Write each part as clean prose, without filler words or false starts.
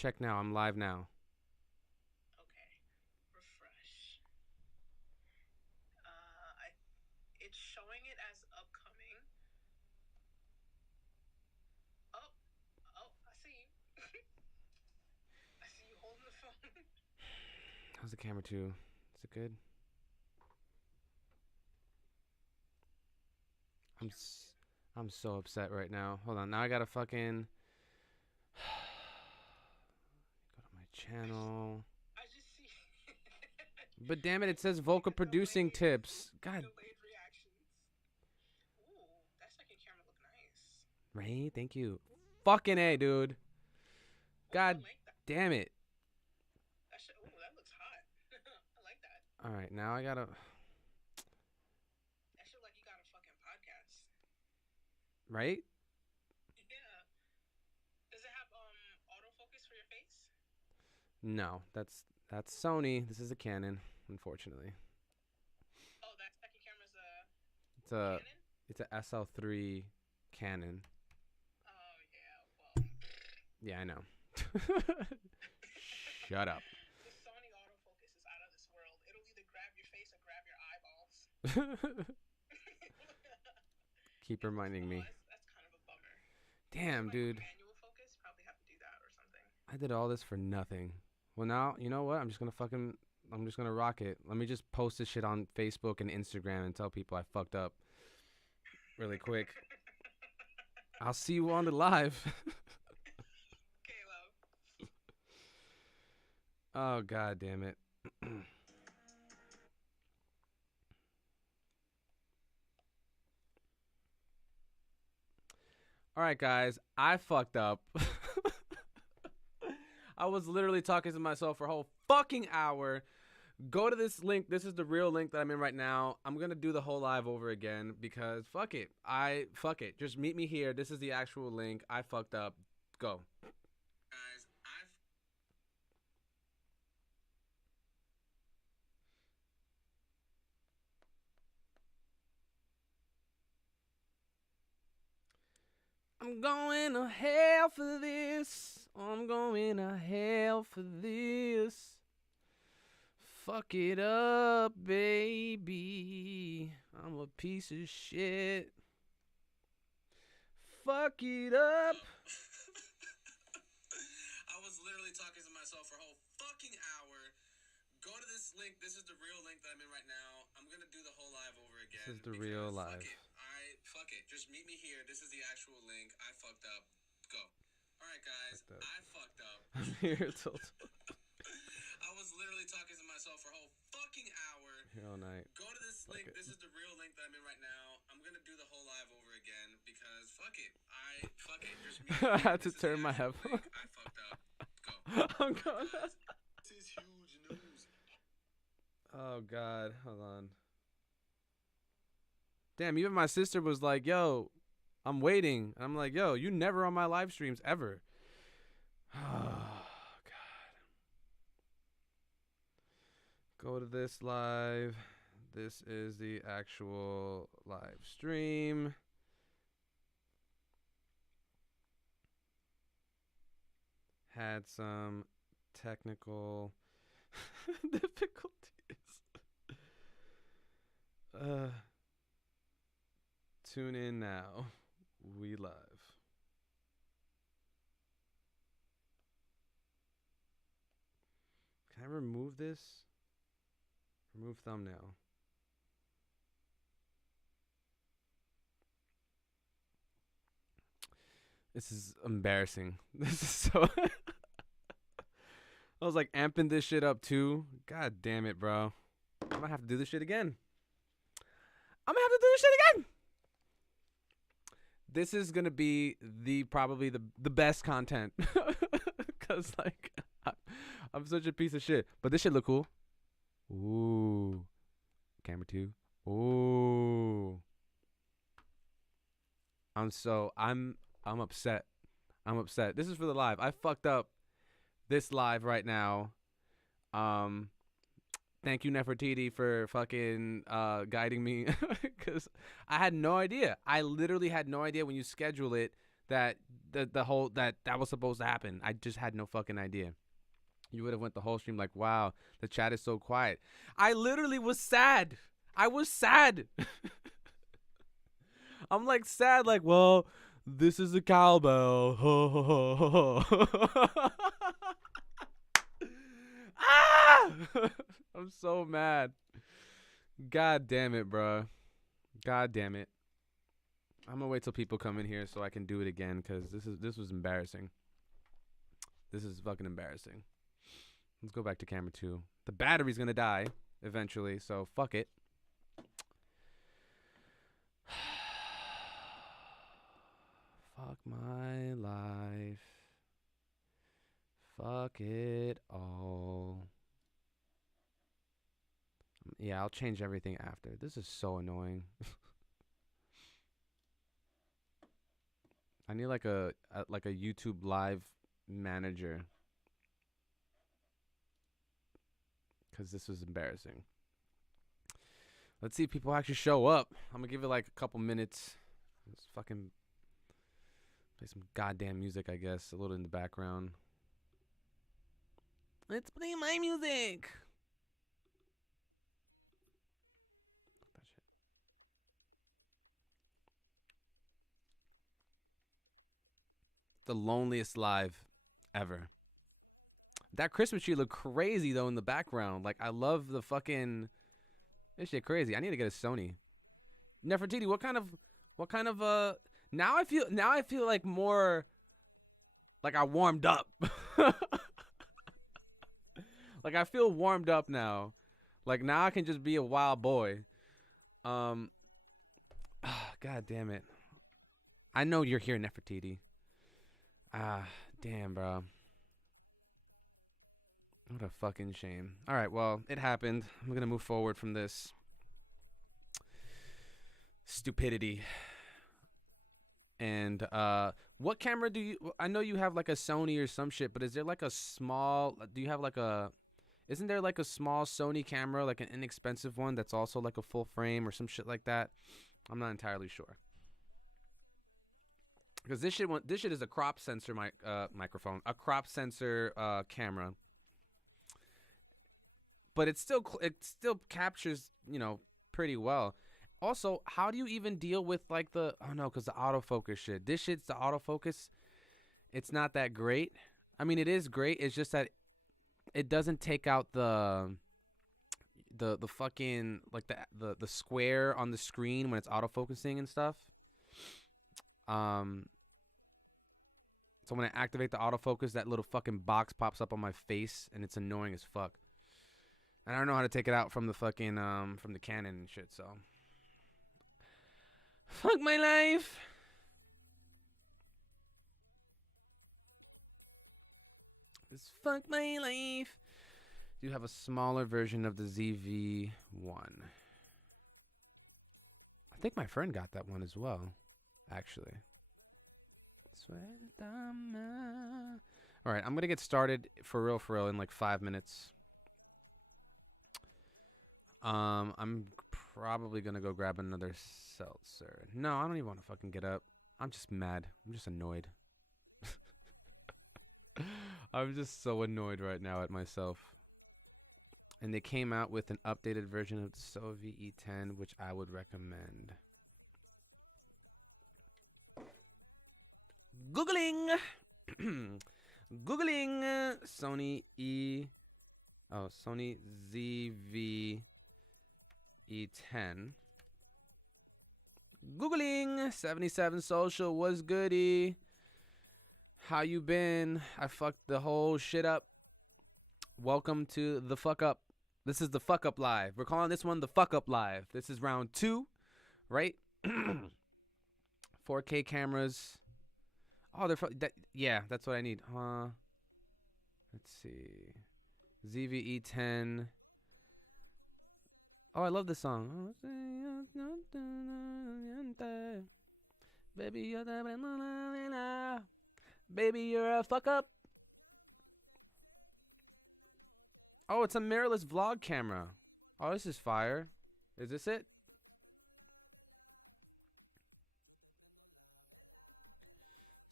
Check now. I'm live now. Okay. Refresh. It's showing it as upcoming. Oh, I see you. I see you holding the phone. How's the camera too? Is it good? I'm s- I'm so upset right now. Hold on. Now I gotta fucking go to my channel. I just see. But damn it, I it just says see vocal the producing tips. God. delayed reactions. Ooh, that second camera look nice. Right? Thank you. Fucking A, dude. Ooh, I God like that. damn it. Ooh, that looks hot. I like that. All right, now I gotta. That shit like you got a fucking podcast. Right? Yeah. Does it have autofocus for your face? No, that's Sony. This is a Canon, unfortunately. Oh, that second camera's a It's a Canon. it's a SL3 Canon. Oh yeah. Well. Yeah, I know. Shut up. The Sony autofocus is out of this world. It'll either grab your face or grab your eyeballs. Keep reminding me. That's kind of a bummer. Is there Damn, like a dude. manual focus? Probably have to do that or something. I did all this for nothing. Well, now, you know what? I'm just gonna rock it. Let me just post this shit on Facebook and Instagram and tell people I fucked up really quick. I'll see you on the live. Okay, love. Oh, god damn it. All right, guys, I fucked up. I was literally talking to myself for a whole fucking hour. Go to this link. This is the real link that I'm in right now. I'm gonna do the whole live over again because fuck it. Fuck it. Just meet me here. This is the actual link. I fucked up. Go. Guys, I'm going to hell for this. I'm going to hell for this. Fuck it up, baby. I'm a piece of shit. Fuck it up. I was literally talking to myself for a whole fucking hour. Go to this link. This is the real link that I'm in right now. I'm gonna do the whole live over again. This is the real live. Fuck it. Just meet me here. This is the actual link. I fucked up. Go. All right, guys. I fucked up. I'm here till. I was literally talking to myself for a whole fucking hour. Here all night. Go to this link. This is the real link that I'm in right now. I'm gonna do the whole live over again because fuck it. Fuck it. Just me. I had to turn my headphones. I fucked up. Go. I'm going. This is huge news. Oh god, hold on. Damn, even my sister was like, "Yo, I'm waiting." I'm like, "Yo, you never on my live streams ever." Oh god. Go to this live. This is the actual live stream. Had some technical difficulties. Tune in now. We live. Can I remove this? Remove thumbnail. This is embarrassing. This is so. I was like amping this shit up too. God damn it, bro. I'm gonna have to do this shit again. I'm gonna have to do this shit again. This is gonna be probably the best content. Cause like I'm such a piece of shit. But this shit look cool. Ooh. Camera 2. Ooh. I'm upset. I'm upset. This is for the live. I fucked up this live right now. Thank you Nefertiti for fucking guiding me cuz I had no idea. I literally had no idea when you schedule it that the whole that was supposed to happen. I just had no fucking idea. You would have went the whole stream like, wow, the chat is so quiet. I literally was sad. I was sad. I'm like sad, like, well, this is a cowbell. Ah! I'm so mad. God damn it, bro. God damn it. I'm gonna wait till people come in here so I can do it again, because this was embarrassing. This is fucking embarrassing. Let's go back to camera 2. The battery's gonna die eventually, so fuck it. Fuck my life. Fuck it all. Yeah, I'll change everything after. This is so annoying. I need like a YouTube live manager, because this was embarrassing. Let's see if people actually show up. I'm gonna give it like a couple minutes. Let's fucking play some goddamn music, I guess, a little in the background. Let's play my music. The loneliest live ever. That Christmas tree looked crazy though in the background. Like, I love the fucking, this shit crazy. I need to get a Sony. Nefertiti, what kind of now I feel like more like I warmed up. Like, I feel warmed up now. Like, now I can just be a wild boy. God damn it. I know you're here, Nefertiti. Damn, bro. What a fucking shame. All right, well, it happened. I'm gonna move forward from this stupidity. And what camera do you? I know you have like a Sony or some shit, but is there like a small? Do you have like a? Isn't there like a small Sony camera, like an inexpensive one that's also like a full frame or some shit like that? I'm not entirely sure. Because this shit is a crop sensor microphone, a crop sensor camera. But it still captures, you know, pretty well. Also, how do you even deal with like the, oh no, because the autofocus shit. This shit's the autofocus. It's not that great. I mean, it is great. It's just that it doesn't take out the fucking like the square on the screen when it's autofocusing and stuff. So when I activate the autofocus, that little fucking box pops up on my face, and it's annoying as fuck. And I don't know how to take it out from the fucking from the Canon and shit. So fuck my life. Just fuck my life. You have a smaller version of the ZV-1. I think my friend got that one as well, actually. All right, I'm gonna get started for real in like 5 minutes. I'm probably gonna go grab another seltzer. No, I don't even want to fucking get up. I'm just mad. I'm just annoyed. I'm just so annoyed right now at myself. And they came out with an updated version of the Soviet E10, which I would recommend. Googling Googling Sony ZV E10. Googling 77 Social, what's goody? How you been? I fucked the whole shit up. Welcome to the fuck up. This is the fuck up live. We're calling this one the fuck up live. This is round 2, right? 4K cameras. Oh, yeah, that's what I need. Let's see. ZV-E10. Oh, I love this song. Baby, you're a fuck up. Oh, it's a mirrorless vlog camera. Oh, this is fire. Is this it?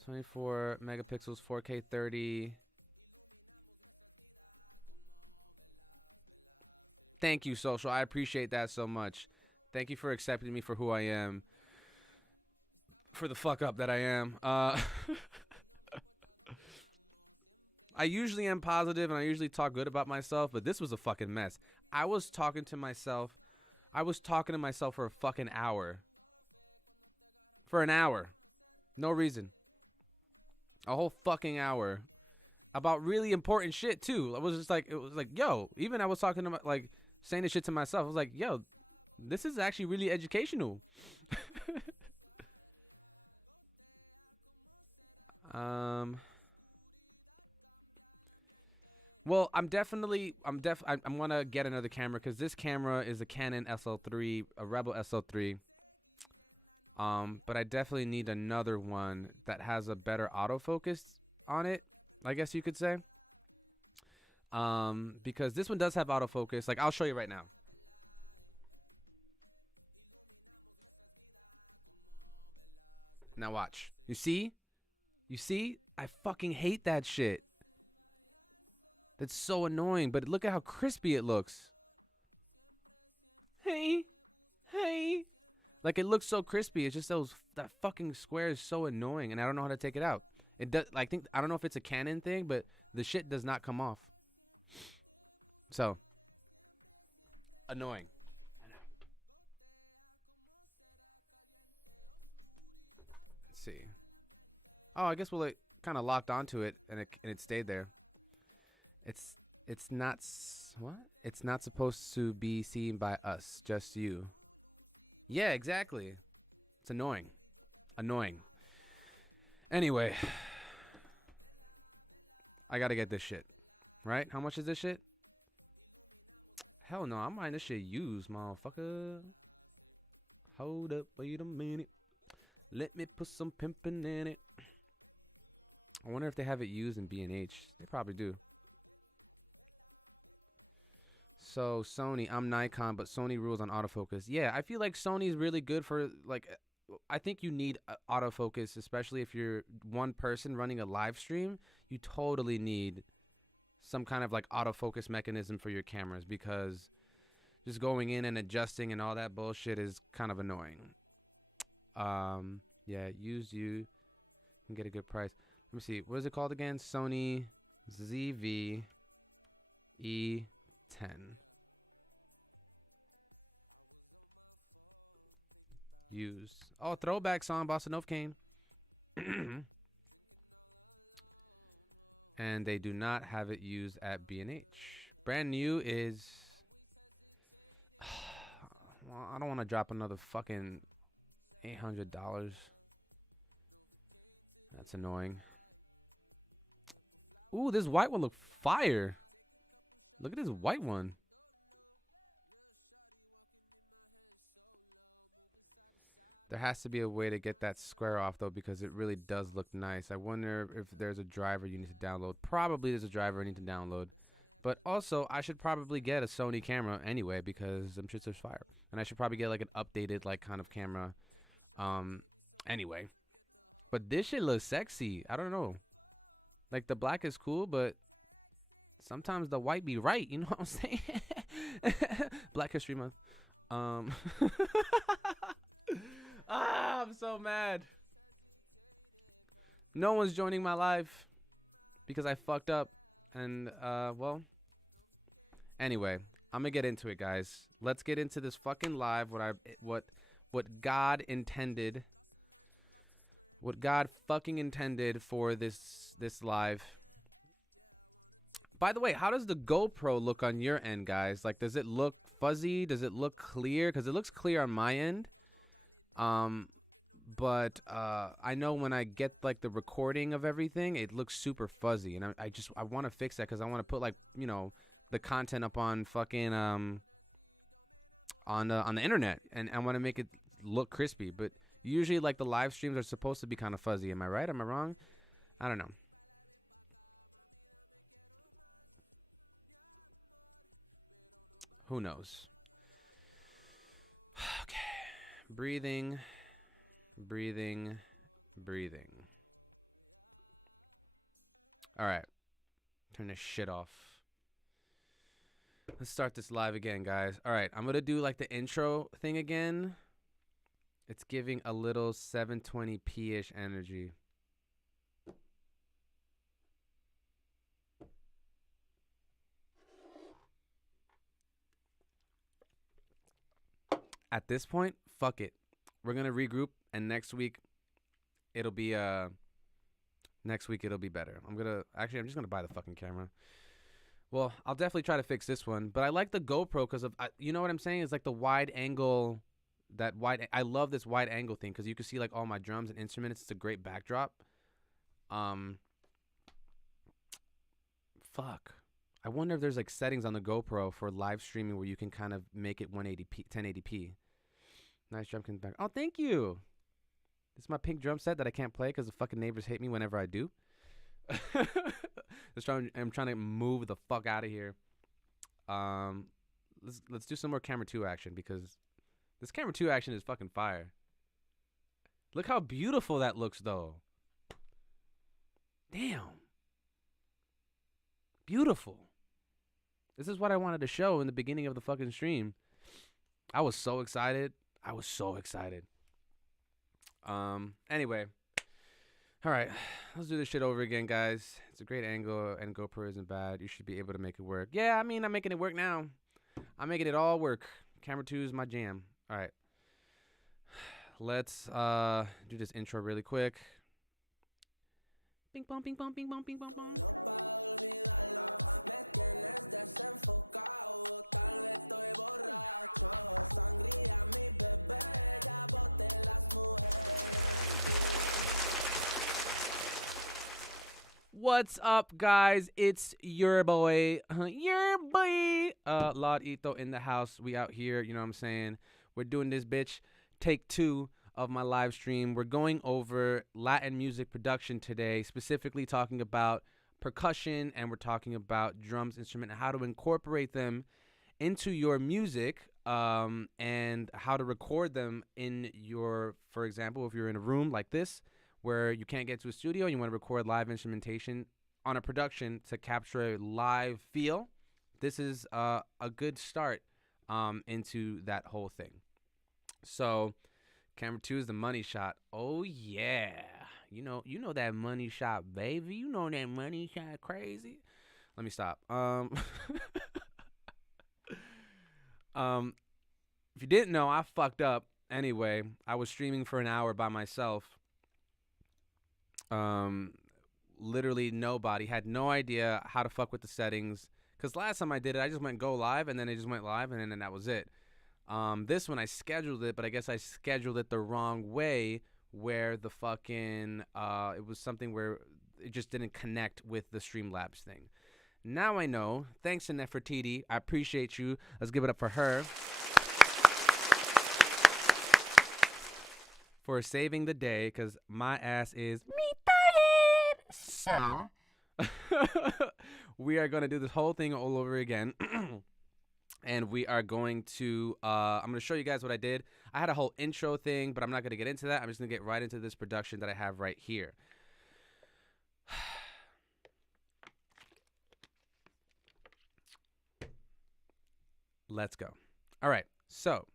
24 megapixels, 4K 30. Thank you, Social. I appreciate that so much. Thank you for accepting me for who I am. For the fuck up that I am. I usually am positive and I usually talk good about myself, but this was a fucking mess. I was talking to myself for a fucking hour. For an hour. No reason. A whole fucking hour. About really important shit too. It was like, yo, even I was talking about, like, saying this shit to myself. I was like, yo, this is actually really educational. Well, I'm gonna get another camera because this camera is a Canon SL3, a Rebel SL3. But I definitely need another one that has a better autofocus on it, I guess you could say. Because this one does have autofocus. Like, I'll show you right now. Now watch. You see? You see? I fucking hate that shit. That's so annoying, but look at how crispy it looks. Hey. Like, it looks so crispy. It's just that fucking square is so annoying, and I don't know how to take it out. It does. I don't know if it's a Canon thing, but the shit does not come off. So annoying. Let's see. Oh, I guess it kind of locked onto it, and it stayed there. It's not what? It's not supposed to be seen by us, just you. Yeah, exactly. It's annoying. Anyway, I gotta get this shit. Right? How much is this shit? Hell no, I'm buying this shit used, motherfucker. Hold up, wait a minute. Let me put some pimpin' in it. I wonder if they have it used in B&H. They probably do. So Sony, I'm Nikon, but Sony rules on autofocus. Yeah, I feel like Sony's really good for, like, I think you need autofocus, especially if you're one person running a live stream. You totally need some kind of, like, autofocus mechanism for your cameras, because just going in and adjusting and all that bullshit is kind of annoying. Yeah, use you and get a good price. Let me see. What is it called again? Sony ZV E10. Use. Oh, throwback song, Bossa Nova Kane. And they do not have it used at B&H. Brand new is... well, I don't want to drop another fucking $800. That's annoying. Ooh, this white one look fire. Look at this white one. There has to be a way to get that square off, though, because it really does look nice. I wonder if there's a driver you need to download. Probably there's a driver I need to download. But also, I should probably get a Sony camera anyway, because I'm sure it's fire. And I should probably get, like, an updated, like, kind of camera anyway. But this shit looks sexy. I don't know. Like, the black is cool, but sometimes the white be right. You know what I'm saying? Black History Month. I'm so mad. No one's joining my live because I fucked up. And, well. Anyway, I'm gonna get into it, guys. Let's get into this fucking live. What God intended. What God fucking intended for this live. By the way, how does the GoPro look on your end, guys? Like, does it look fuzzy? Does it look clear? Because it looks clear on my end. But I know when I get, like, the recording of everything, it looks super fuzzy. And I want to fix that because I want to put, like, you know, the content up on fucking on the internet. And I want to make it look crispy. But usually, like, the live streams are supposed to be kind of fuzzy. Am I right? Am I wrong? I don't know. Who knows? Okay. Breathing. All right. Turn this shit off. Let's start this live again, guys. All right. I'm going to do like the intro thing again. It's giving a little 720p-ish energy. At this point, fuck it. We're going to regroup, and next week it'll be better. I'm just going to buy the fucking camera. Well, I'll definitely try to fix this one, but I like the GoPro because of you know what I'm saying? It's like the wide angle, I love this wide angle thing because you can see like all my drums and instruments. It's a great backdrop. Fuck. I wonder if there's like settings on the GoPro for live streaming where you can kind of make it 1080p. Nice drum kit back. Oh, thank you. This is my pink drum set that I can't play because the fucking neighbors hate me whenever I do. I'm trying to move the fuck out of here. Let's do some more camera 2 action because this camera 2 action is fucking fire. Look how beautiful that looks though. Damn. Beautiful. This is what I wanted to show in the beginning of the fucking stream. I was so excited. Anyway. All right. Let's do this shit over again, guys. It's a great angle and GoPro isn't bad. You should be able to make it work. Yeah, I mean, I'm making it work now. I'm making it all work. Camera 2 is my jam. All right. Let's do this intro really quick. Ping pong, ping pong, ping pong, ping pong, pong. What's up, guys? It's your boy, Lord Ito in the house. We out here, you know what I'm saying? We're doing this bitch. Take 2 of my live stream. We're going over Latin music production today, specifically talking about percussion, and we're talking about drums, instrument, and how to incorporate them into your music, and how to record them in your, for example, if you're in a room like this where you can't get to a studio and you want to record live instrumentation on a production to capture a live feel, this is a good start into that whole thing. So camera 2 is the money shot. Oh yeah, you know that money shot, baby. You know that money shot, crazy. Let me stop. If you didn't know, I fucked up. Anyway, I was streaming for an hour by myself. Literally nobody had no idea how to fuck with the settings. Cause last time I did it, I just went go live, and then it just went live, and then that was it. This one I scheduled it, but I guess I scheduled it the wrong way, where the fucking it was something where it just didn't connect with the Streamlabs thing. Now I know. Thanks to Nefertiti. I appreciate you. Let's give it up for her for saving the day, because my ass is retarded. So we are going to do this whole thing all over again. And we are going to, I'm going to show you guys what I did. I had a whole intro thing, but I'm not going to get into that. I'm just going to get right into this production that I have right here. Let's go. All right. So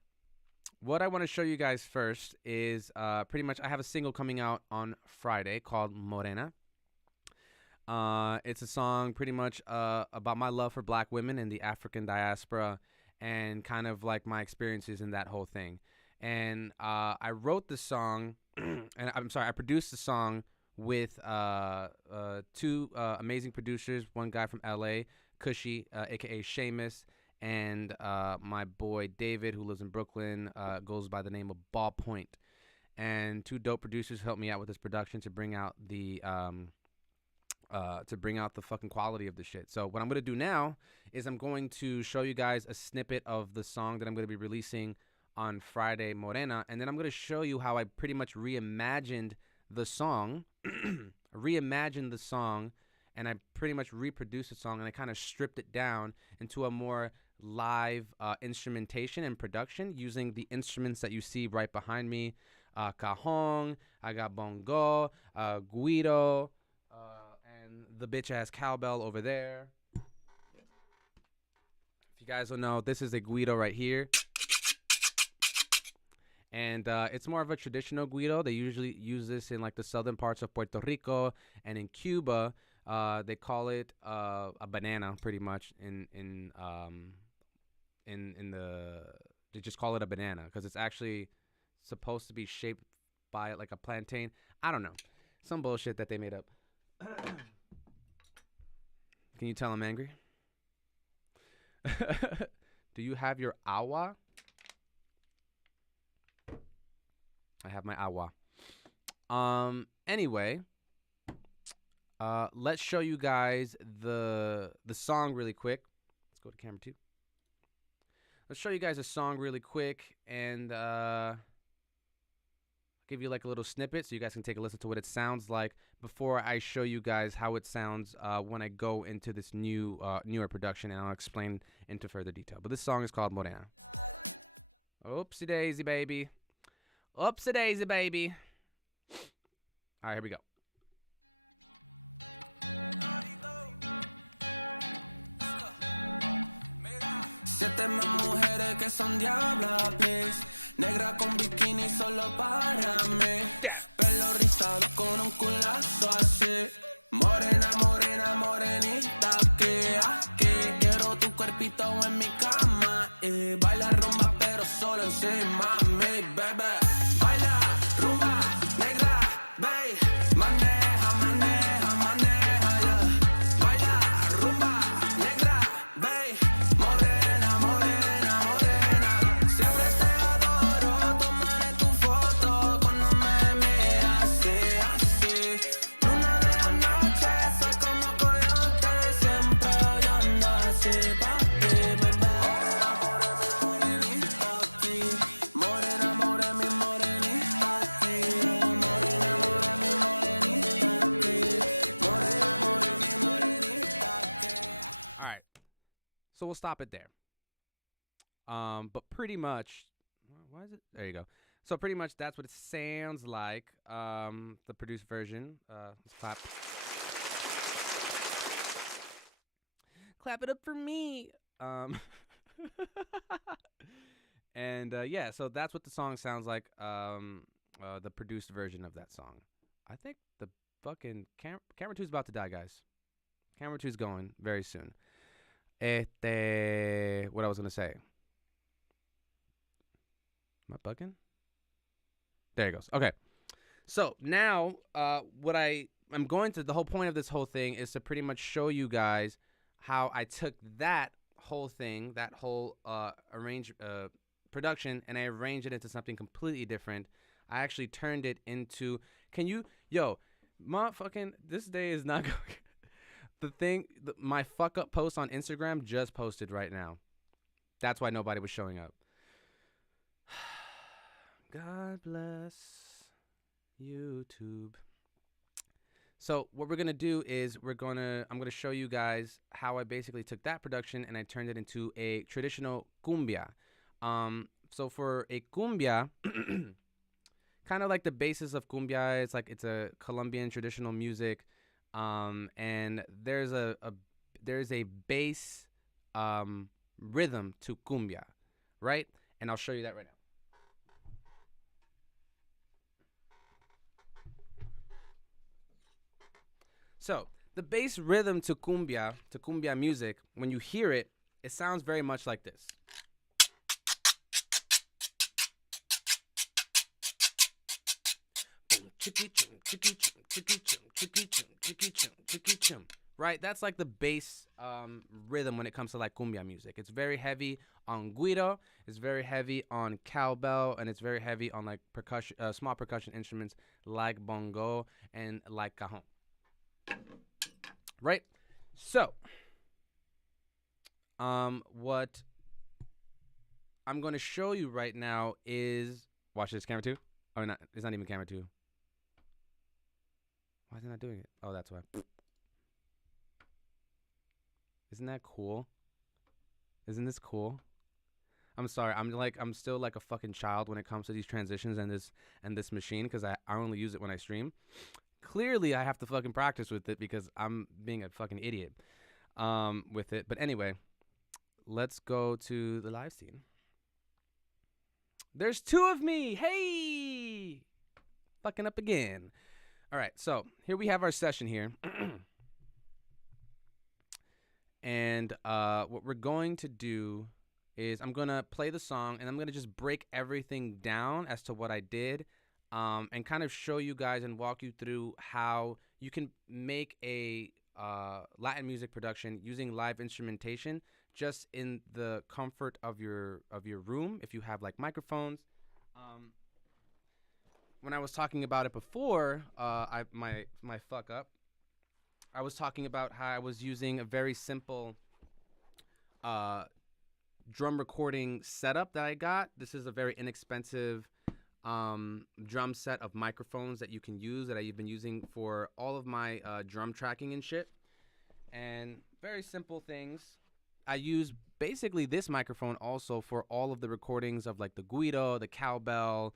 what I want to show you guys first is pretty much I have a single coming out on Friday called Morena. It's a song pretty much about my love for black women in the African diaspora and kind of like my experiences in that whole thing. And I wrote the song, and I produced the song with 2 amazing producers, one guy from LA, Cushy, aka Seamus, and my boy David, who lives in Brooklyn, goes by the name of Ballpoint. And 2 dope producers helped me out with this production to bring out the fucking quality of the shit. So what I'm going to do now is I'm going to show you guys a snippet of the song that I'm going to be releasing on Friday, Morena, and then I'm going to show you how I pretty much reimagined the song, and I pretty much reproduced the song, and I kind of stripped it down into a more live instrumentation and production using the instruments that you see right behind me. Cajon, I got bongo, guido, and the bitch ass cowbell over there. If you guys don't know, this is a guido right here. And it's more of a traditional guido. They usually use this in like the southern parts of Puerto Rico, and in Cuba, they call it a banana, pretty much. They just call it a banana because it's actually supposed to be shaped by like a plantain. I don't know, some bullshit that they made up. Can you tell I'm angry? Do you have your agua? I have my agua. Anyway, let's show you guys the song really quick. Let's go to camera 2. Let's show you guys a song really quick, and give you like a little snippet so you guys can take a listen to what it sounds like before I show you guys how it sounds when I go into this newer production, and I'll explain into further detail. But this song is called Morena. Oopsie daisy, baby. Oopsie daisy, baby. All right, here we go. Siete más mujeres que son diablas, please. Negra con bikini solo para mí. Pelo rizado con un culazo así. Morena, morena, morenita, que aquí quiero tu cuerpito en mi cama. Y baila rumba pero solo encima de mi bebé. Baila rumba, negra, babe. Maneja, maneja, maneja, yeah. Baila rumba, negra, babe. Morena, morena, morena. Siempre te adoro, tomaré tu foto cuando me miras así, así. Luna de la noche, soy como coyote, siempre oyendo así pa' ti, bebé. Morenita aquí, morena, more mi morenita aquí. Morena, more mi morenita aquí. Morena, more mi morenita aquí. All right, so we'll stop it there. But pretty much, why is it? There you go. So pretty much that's what it sounds like. The produced version. Let's clap. Clap it up for me. And yeah, so that's what the song sounds like. The produced version of that song. I think the fucking camera 2's about to die, guys. Camera 2's going very soon. What I was gonna say. Am I bugging? There it goes. Okay. So now, what I'm going to, the whole point of this whole thing is to pretty much show you guys how I took that whole thing, that whole production, and I arranged it into something completely different. I actually turned it into, motherfucking, this day is not going. My fuck up post on Instagram just posted right now. That's why nobody was showing up. God bless YouTube. So what we're gonna do is I'm gonna show you guys how I basically took that production and I turned it into a traditional cumbia. So for a cumbia, kind of like the basis of cumbia, it's a Colombian traditional music, and there's a bass rhythm to cumbia, right? And I'll show you that right now. So the bass rhythm to cumbia music, when you hear it, it sounds very much like this. Right? That's like the bass rhythm when it comes to like cumbia music. It's very heavy on guiro, it's very heavy on cowbell, and it's very heavy on like percussion, small percussion instruments like bongo and like cajon. Right? So, what I'm going to show you right now is, watch this, camera 2. Oh, not, it's not even camera 2. Why is it not doing it? Oh, that's why. Isn't that cool? Isn't this cool? I'm sorry. I'm still like a fucking child when it comes to these transitions and this machine, because I only use it when I stream. clearly I have to fucking practice with it because I'm being a fucking idiot with it. But anyway, let's go to the live scene. There's two of me. Hey, fucking up again. All right, so here we have our session here. And what we're going to do is I'm going to play the song, and I'm going to just break everything down as to what I did, and kind of show you guys and walk you through how you can make a Latin music production using live instrumentation just in the comfort of your room if you have like microphones. When I was talking about it before, my fuck up, I was talking about how I was using a very simple drum recording setup that I got. This is a very inexpensive drum set of microphones that you can use that I've been using for all of my drum tracking and shit. And very simple things. I use basically this microphone also for all of the recordings of like the guido, the cowbell,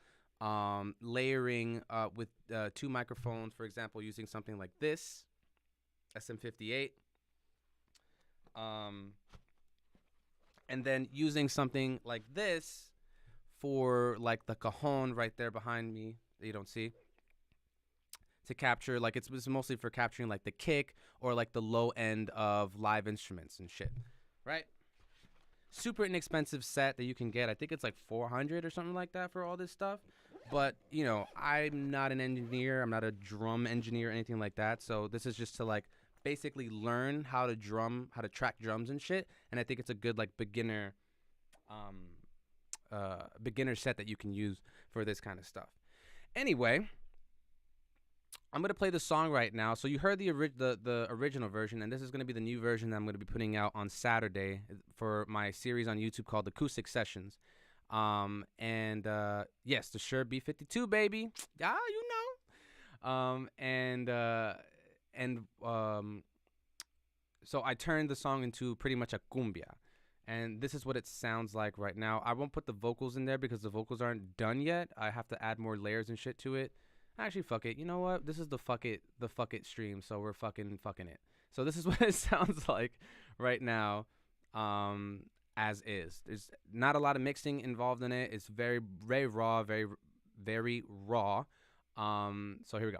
layering with two microphones, for example, using something like this SM58, and then using something like this for like the cajon right there behind me that you don't see, to capture, like it's mostly for capturing like the kick or like the low end of live instruments and shit, right? Super inexpensive set that you can get. I think it's like $400 or something like that for all this stuff. But, you know, I'm not an engineer. I'm not a drum engineer or anything like that. So this is just to like basically learn how to track drums and shit. And I think it's a good like beginner set that you can use for this kind of stuff. Anyway, I'm going to play the song right now. So you heard the original version, and this is going to be the new version that I'm going to be putting out on Saturday for my series on YouTube called Acoustic Sessions. Yes, the Shure B52, baby. Ah, you know. So I turned the song into pretty much a cumbia. And this is what it sounds like right now. I won't put the vocals in there because the vocals aren't done yet. I have to add more layers and shit to it. Actually, fuck it. You know what? This is the fuck it stream, so we're fucking it. So this is what it sounds like right now, as is. There's not a lot of mixing involved in it. It's very, very raw, very, very raw. So here we go.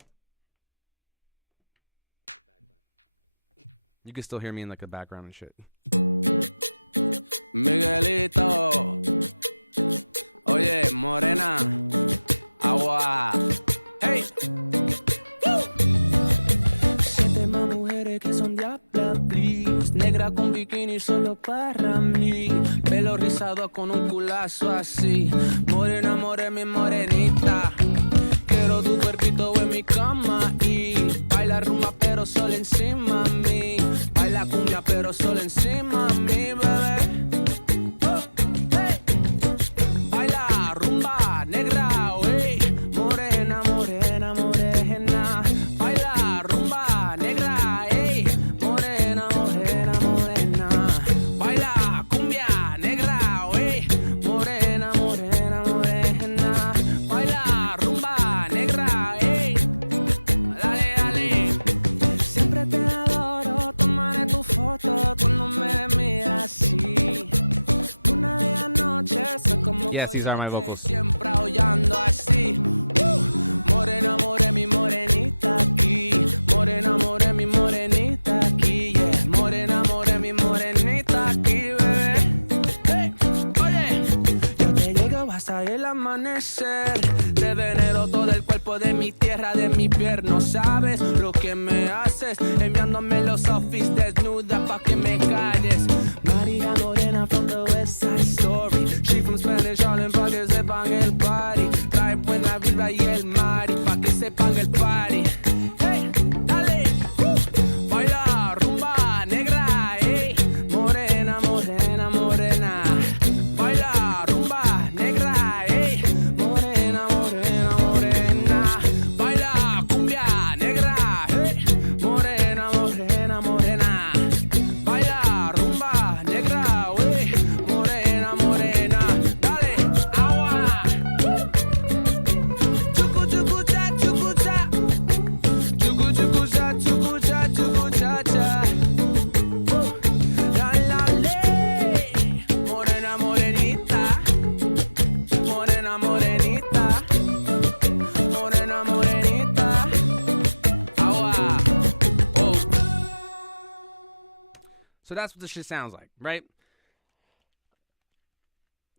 You can still hear me in like the background and shit. Miguelito, oye, morena, agua, hey. Siete más mujeres que son diablas, please. Negra con bikini solo para mí. Pelo rizado con un culazo así. Morena, mi morenita. Quiero tu cuerpito en mi cama y baila rumba pero solo encima a mí. Baila cumbia pero solo encima a mí, bebé. Yes, these are my vocals. Siempre aullando así. Morena, mi morenita aquí. Morena, mi morenita aquí. Yeah. Morena, mi morenita aquí, bebé. Hey, oye, yo te llego hasta el amanecer. Te venero todo el cuerpo de mi tierra, de mi piel. No sabes lo que me haces, enviándome los selfies desnuda pa' que me calles. María Morena from the West Side Story. She from Spanish Harlem pa' que sepan el party. Trae buena vibra y el mari pa' que sepan el party. Hey, dale, baila rumba negra, hey. Morena, morena. Baila rumba negra, hey. Morena. Baila cumbia negra, hey. Morena. Baila rumba negra, wey. Morena. Dale, agua. Chucu, chucu, cha. So that's what this shit sounds like, right?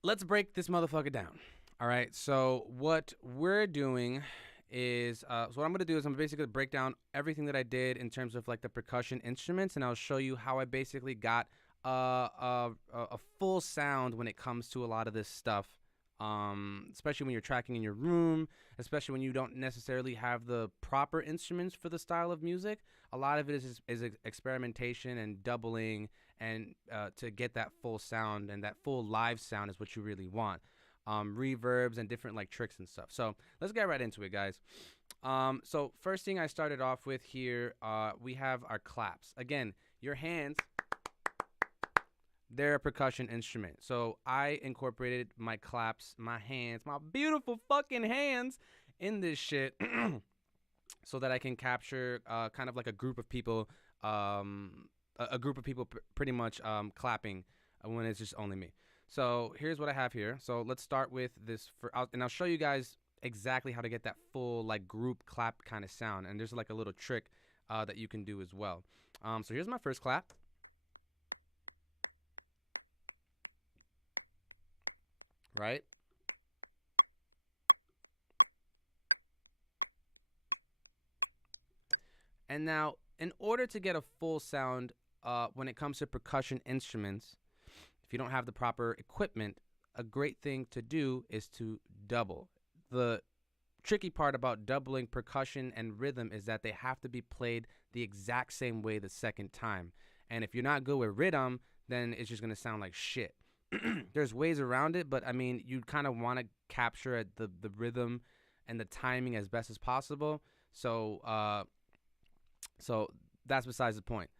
Let's break this motherfucker down. All right. So what we're doing is, so what I'm going to do is I'm basically going to break down everything that I did in terms of like the percussion instruments, and I'll show you how I basically got a full sound when it comes to a lot of this stuff, especially when you're tracking in your room, especially when you don't necessarily have the proper instruments for the style of music. A lot of it is experimentation and doubling, and to get that full sound, and that full live sound is what you really want. Reverbs and different like tricks and stuff. So let's get right into it, guys. So first thing I started off with here, we have our claps. Again, your hands, they're a percussion instrument. So I incorporated my claps, my hands, my beautiful fucking hands in this shit so that I can capture kind of like a group of people, pretty much clapping when it's just only me. So here's what I have here. So let's start with this, and I'll show you guys exactly how to get that full like group clap kind of sound. And there's like a little trick that you can do as well. So here's my first clap. Right? And now, in order to get a full sound when it comes to percussion instruments, if you don't have the proper equipment, a great thing to do is to double. The tricky part about doubling percussion and rhythm is that they have to be played the exact same way the second time. And if you're not good with rhythm, then it's just going to sound like shit. There's ways around it, but I mean, you kind of want to capture the rhythm and the timing as best as possible. So that's besides the point.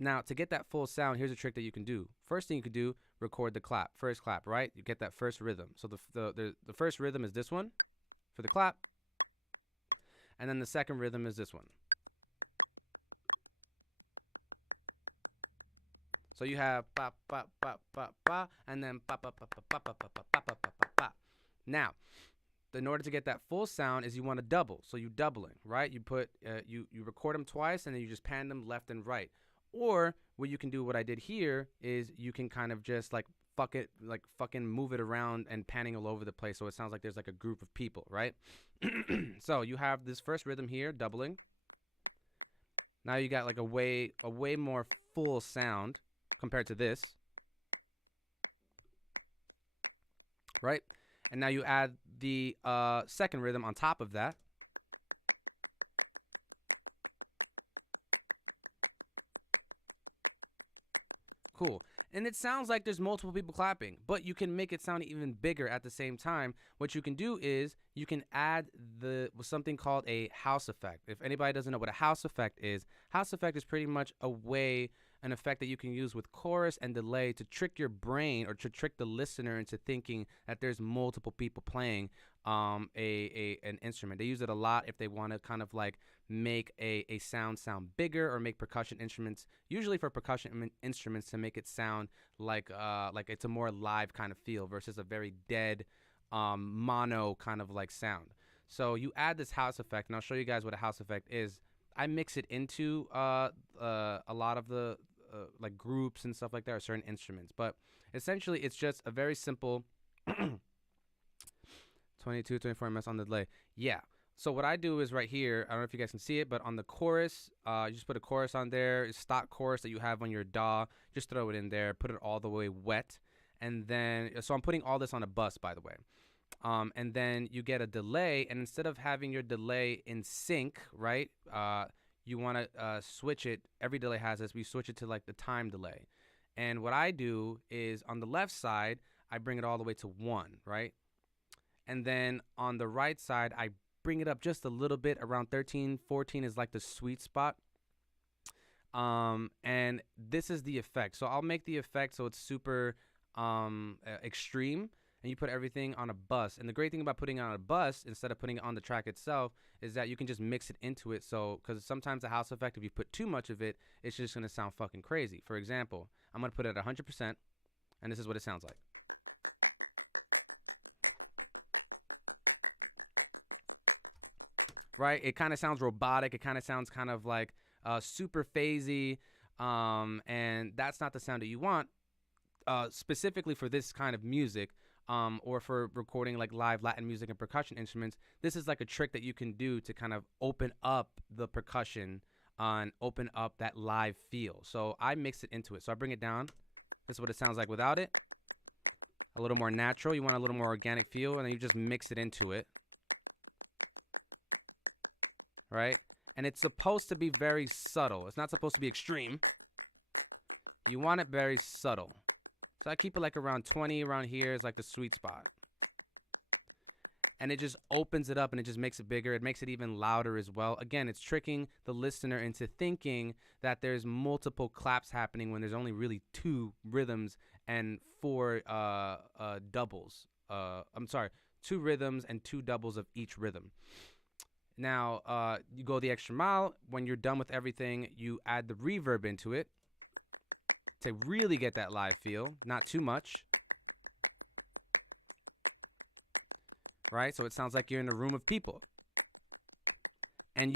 Now, to get that full sound, here's a trick that you can do. First thing you could do, record the clap. First clap, right? You get that first rhythm. So the first rhythm is this one for the clap. And then the second rhythm is this one. So you have ba ba ba ba ba, and then ba ba ba ba ba ba ba ba ba ba ba. Now, in order to get that full sound, is you want to double. So you doubling, right? You put you record them twice, and then you just pan them left and right. Or what you can do, what I did here, is you can kind of just like fucking move it around and panning all over the place, so it sounds like there's like a group of people, right? So you have this first rhythm here, doubling. Now you got like a way more full sound compared to this, right? And now you add the second rhythm on top of that. Cool. And it sounds like there's multiple people clapping, but you can make it sound even bigger at the same time. What you can do is you can add something called a house effect. If anybody doesn't know what a house effect is pretty much an effect that you can use with chorus and delay to trick your brain, or to trick the listener into thinking that there's multiple people playing an instrument. They use it a lot if they want to kind of like make a sound bigger, or make percussion instruments, usually for percussion instruments, to make it sound like it's a more live kind of feel versus a very dead mono kind of like sound. So you add this house effect, and I'll show you guys what a house effect is. I mix it into a lot of the like groups and stuff like that, or certain instruments, but essentially it's just a very simple 22, 24 ms on the delay. Yeah. So what I do is right here, I don't know if you guys can see it, but on the chorus, you just put a chorus on there, stock chorus that you have on your DAW, just throw it in there, put it all the way wet, and then, so I'm putting all this on a bus, by the way. And then you get a delay, and instead of having your delay in sync, right, you want to switch it. Every delay has this. We switch it to like the time delay. And what I do is on the left side, I bring it all the way to 1, right? And then on the right side, I bring it up just a little bit, around 13, 14 is like the sweet spot. And this is the effect. So I'll make the effect so it's super extreme, and you put everything on a bus. And the great thing about putting it on a bus instead of putting it on the track itself is that you can just mix it into it. So, because sometimes the house effect, if you put too much of it, it's just going to sound fucking crazy. For example, I'm going to put it at 100%, and this is what it sounds like. Right? It kind of sounds robotic. It kind of sounds kind of like super phasey. And that's not the sound that you want specifically for this kind of music. Or for recording like live Latin music and percussion instruments. This is like a trick that you can do to kind of open up the percussion and open up that live feel. So I mix it into it. So I bring it down. This is what it sounds like without it. A little more natural. You want a little more organic feel, and then you just mix it into it. Right? And it's supposed to be very subtle. It's not supposed to be extreme. You want it very subtle. So I keep it like around 20, around here is like the sweet spot. And it just opens it up and it just makes it bigger. It makes it even louder as well. Again, it's tricking the listener into thinking that there's multiple claps happening when there's only really 2 rhythms and 4 doubles. 2 rhythms and 2 doubles of each rhythm. Now, you go the extra mile. When you're done with everything, you add the reverb into it to really get that live feel, not too much. Right? So it sounds like you're in a room of people. And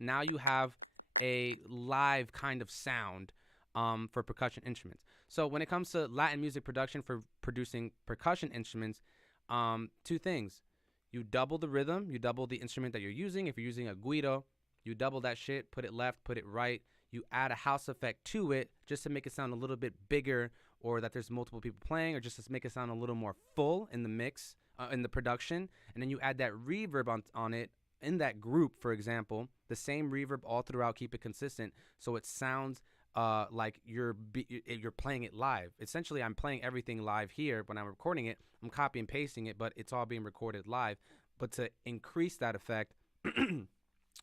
now you have a live kind of sound for percussion instruments. So when it comes to Latin music production for producing percussion instruments, 2 things. You double the rhythm, you double the instrument that you're using. If you're using a guiro, you double that shit, put it left, put it right. You add a house effect to it just to make it sound a little bit bigger, or that there's multiple people playing, or just to make it sound a little more full in the mix, in the production. And then you add that reverb on it in that group, for example, the same reverb all throughout, keep it consistent, so it sounds like you're playing it live. Essentially, I'm playing everything live here when I'm recording it. I'm copy and pasting it, but it's all being recorded live. But to increase that effect,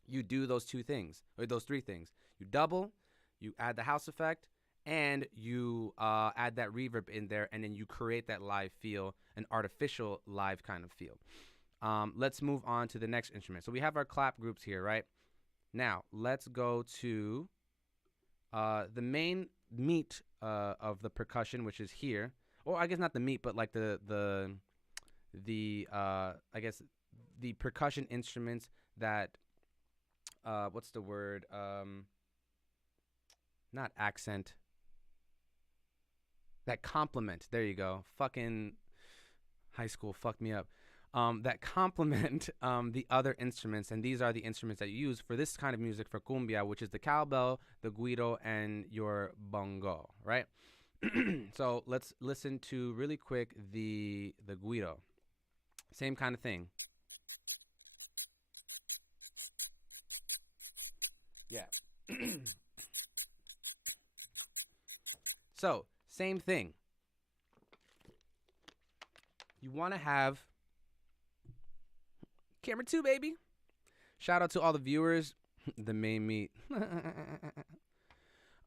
you do those 2 things, or those 3 things. You double, you add the house effect, and you add that reverb in there, and then you create that live feel, an artificial live kind of feel. Let's move on to the next instrument. So we have our clap groups here, right? Now, let's go to the main meat of the percussion, which is here. Or I guess not the meat, but like the I guess the percussion instruments that what's the word? Not accent. That complement. There you go. Fucking high school fucked me up. That complement the other instruments, and these are the instruments that you use for this kind of music for cumbia, which is the cowbell, the guiro, and your bongo, right? So let's listen to really quick the guiro. Same kind of thing. Yeah. So, same thing. You want to have camera 2, baby. Shout out to all the viewers. The main meat.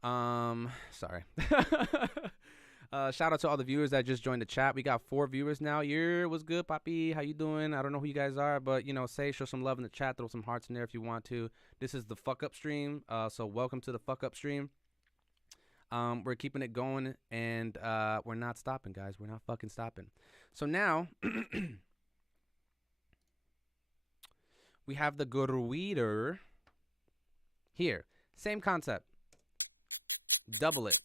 Sorry. Shout out to all the viewers that just joined the chat. We got 4 viewers now. What's good, Papi? How you doing? I don't know who you guys are, but show some love in the chat. Throw some hearts in there if you want to. This is the fuck up stream. So welcome to the fuck up stream. We're keeping it going, and we're not stopping, guys. We're not fucking stopping. So now we have the guiro here. Same concept. Double it.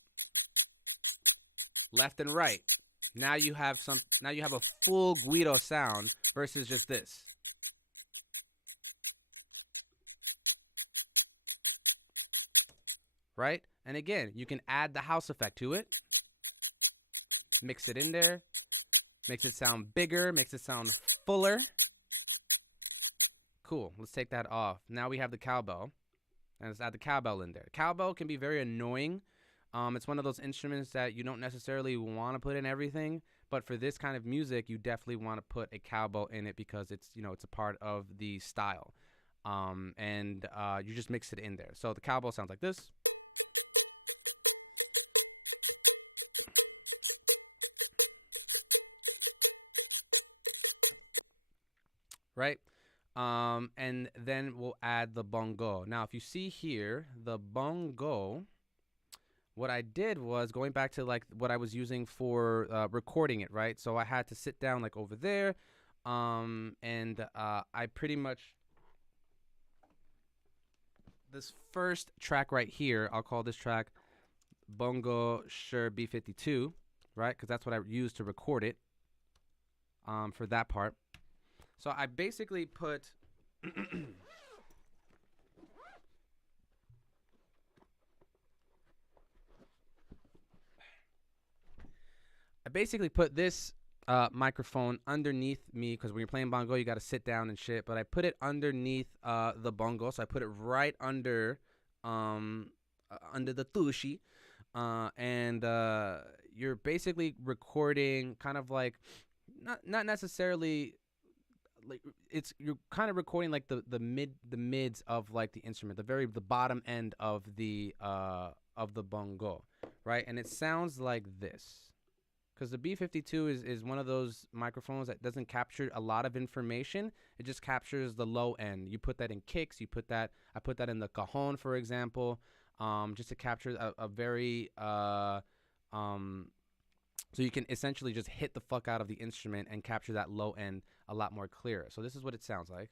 Left and right. Now you have a full guiro sound versus just this. Right? And again, you can add the house effect to it. Mix it in there. Makes it sound bigger, makes it sound fuller. Cool. Let's take that off. Now we have the cowbell. And let's add the cowbell in there. Cowbell can be very annoying. It's one of those instruments that you don't necessarily want to put in everything, but for this kind of music, you definitely want to put a cowbell in it because it's a part of the style. And you just mix it in there. So the cowbell sounds like this. Right? And then we'll add the bongo. Now, if you see here, the bongo, what I did was going back to like what I was using for recording it, right? So I had to sit down like over there, and I pretty much, this first track right here, I'll call this track Bongo Shure B52, right? Because that's what I used to record it for that part. So I basically put this microphone underneath me, because when you're playing bongo, you got to sit down and shit. But I put it underneath the bongo, so I put it right under the tushi, and you're basically recording kind of like not necessarily like you're kind of recording like the mids of like the instrument, the bottom end of the bongo, right? And it sounds like this. Because the B52 is one of those microphones that doesn't capture a lot of information. It just captures the low end. You put that in kicks. I put that in the cajon, for example, just to capture a very so you can essentially just hit the fuck out of the instrument and capture that low end a lot more clearer. So this is what it sounds like.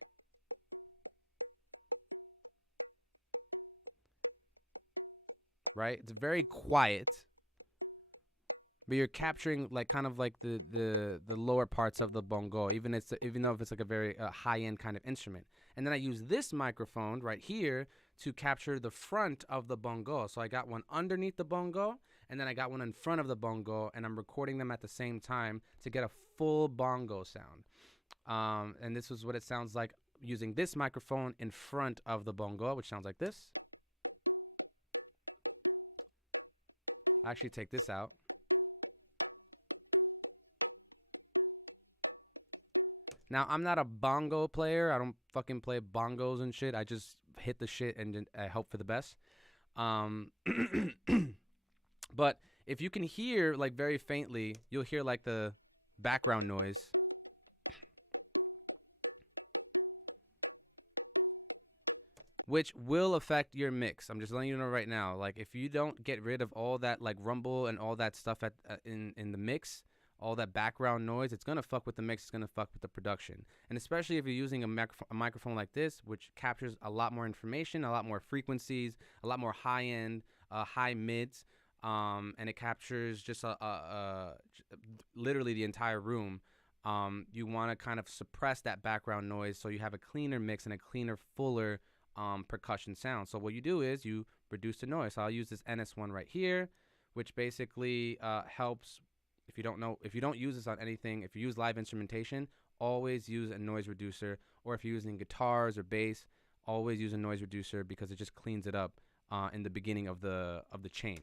Right? It's very quiet. But you're capturing like kind of like the lower parts of the bongo, even though if it's like a very high end kind of instrument. And then I use this microphone right here to capture the front of the bongo. So I got one underneath the bongo, and then I got one in front of the bongo, and I'm recording them at the same time to get a full bongo sound. And this is what it sounds like using this microphone in front of the bongo, which sounds like this. I actually take this out. Now, I'm not a bongo player. I don't fucking play bongos and shit. I just hit the shit and I hope for the best. But if you can hear, like, very faintly, you'll hear, like, the background noise. Which will affect your mix. I'm just letting you know right now. Like, if you don't get rid of all that, like, rumble and all that stuff in the mix, all that background noise, it's going to fuck with the mix. It's going to fuck with the production. And especially if you're using a microphone like this, which captures a lot more information, a lot more frequencies, a lot more high-end, high mids, and it captures just literally the entire room. You want to kind of suppress that background noise so you have a cleaner mix and a cleaner, fuller percussion sound. So what you do is you reduce the noise. So I'll use this NS1 right here, which basically helps. If you don't use this on anything, if you use live instrumentation, always use a noise reducer. Or if you're using guitars or bass, always use a noise reducer because it just cleans it up in the beginning of the chain.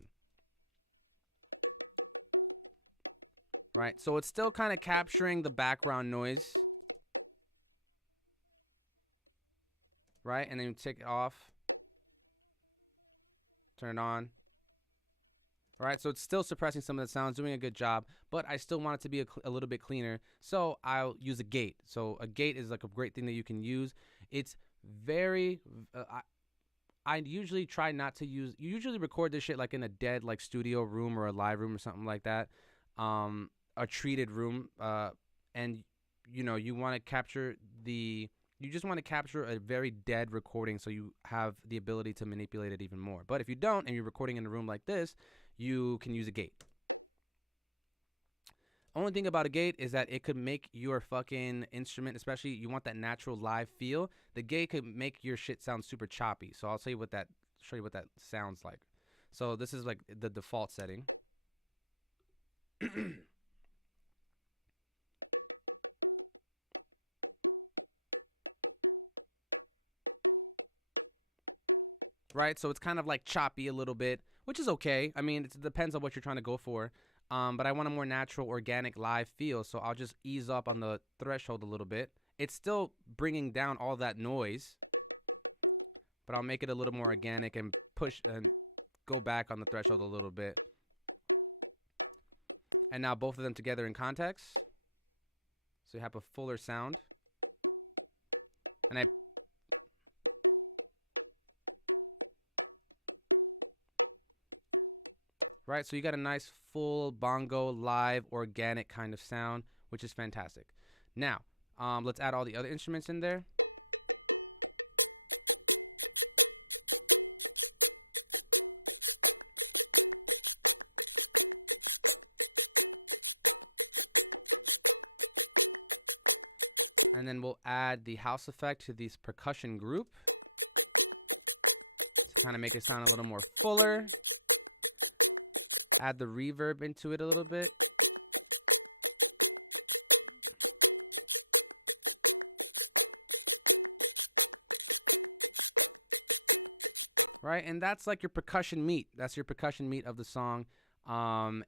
Right, so it's still kind of capturing the background noise. Right, and then you take it off, turn it on. All right, so it's still suppressing some of the sounds, doing a good job, but I still want it to be a little bit cleaner, so I'll use a gate. So a gate is like a great thing that you can use. It's very, I usually try not to use, you usually record this shit like in a dead like studio room or a live room or something like that, a treated room, and you know, you want to capture you just want to capture a very dead recording so you have the ability to manipulate it even more. But if you don't and you're recording in a room like this, you can use a gate. Only thing about a gate is that it could make your fucking instrument, especially you want that natural live feel, the gate could make your shit sound super choppy. So I'll show you what that sounds like. So this is like the default setting. Right, so it's kind of like choppy a little bit, which is okay. I mean, it depends on what you're trying to go for. But I want a more natural, organic, live feel, so I'll just ease up on the threshold a little bit. It's still bringing down all that noise, but I'll make it a little more organic and push and go back on the threshold a little bit. And now both of them together in context, so you have a fuller sound. And I right, so you got a nice full bongo live organic kind of sound, which is fantastic. Now, let's add all the other instruments in there. add the house effect to this percussion group. Kind of make it sound a little more fuller. Add the reverb into it a little bit. Right, and that's like your percussion meat. That's your percussion meat of the song. I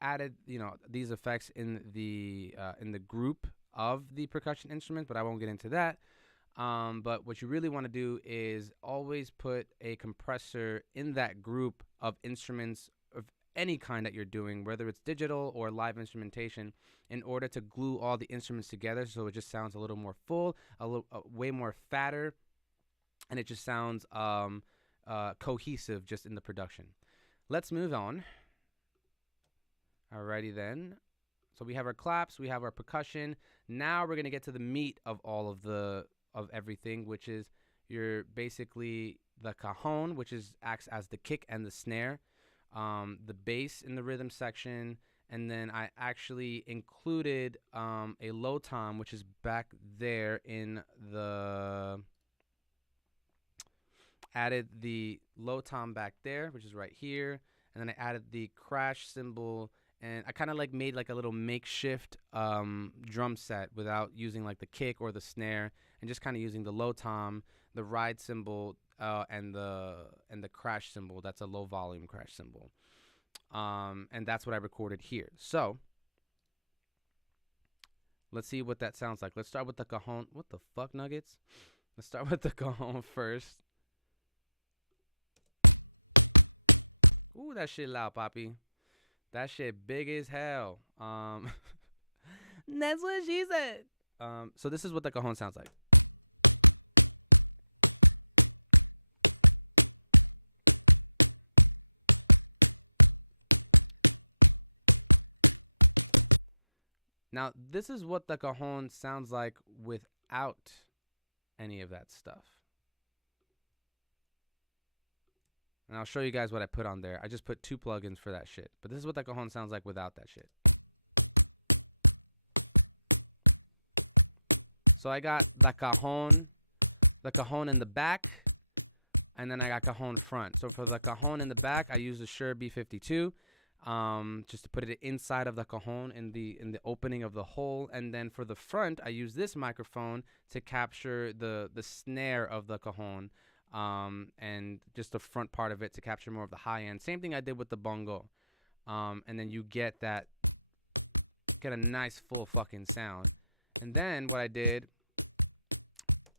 added, these effects in the group of the percussion instrument, but I won't get into that. But what you really want to do is always put a compressor in that group of instruments of any kind that you're doing, whether it's digital or live instrumentation, in order to glue all the instruments together, so it just sounds a little more full, way more fatter, and it just sounds cohesive just in the production. Let's move on. Alrighty then. So we have our claps, we have our percussion. Now we're gonna get to the meat of all of everything, which is basically the cajon, which acts as the kick and the snare, the bass in the rhythm section, and then I actually included a low tom, which is back there in the. Added the low tom back there, which is right here, and then I added the crash cymbal, and I kind of like made like a little makeshift drum set without using like the kick or the snare, and just kind of using the low tom, the ride cymbal, and the crash cymbal. That's a low volume crash cymbal, and that's what I recorded here. So let's see what that sounds like. Let's start with the cajon. What the fuck, Nuggets? Let's start with the cajon first. Ooh, that shit loud, Poppy. That shit big as hell. That's what she said. So this is what the cajon sounds like. Now, this is what the cajon sounds like without any of that stuff. And I'll show you guys what I put on there. I just put 2 plugins for that shit. But this is what the cajon sounds like without that shit. So I got the cajon in the back, and then I got cajon front. So for the cajon in the back, I use the Shure B52, just to put it inside of the cajon in the opening of the hole. And then for the front, I use this microphone to capture the snare of the cajon. And just the front part of it to capture more of the high end. Same thing I did with the bongo. And then you get a nice full fucking sound. And then what I did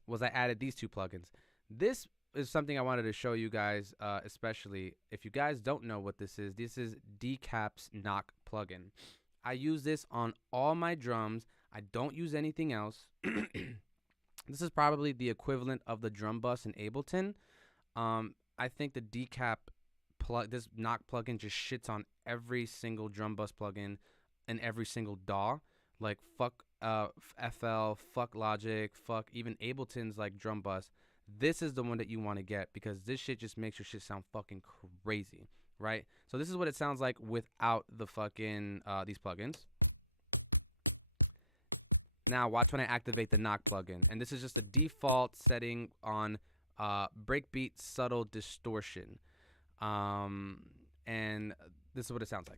was I added these 2 plugins. This is something I wanted to show you guys, especially if you guys don't know what this is. This is Decap's knock plugin. I use this on all my drums. I don't use anything else. This is probably the equivalent of the drum bus in Ableton. I think the Decap this knock plugin just shits on every single drum bus plugin and every single DAW. Like fuck FL, fuck Logic, fuck even Ableton's like drum bus. This is the one that you want to get, because this shit just makes your shit sound fucking crazy, right? So this is what it sounds like without the fucking these plugins. Now watch when I activate the knock plugin, and this is just a default setting on breakbeat subtle distortion, and this is what it sounds like.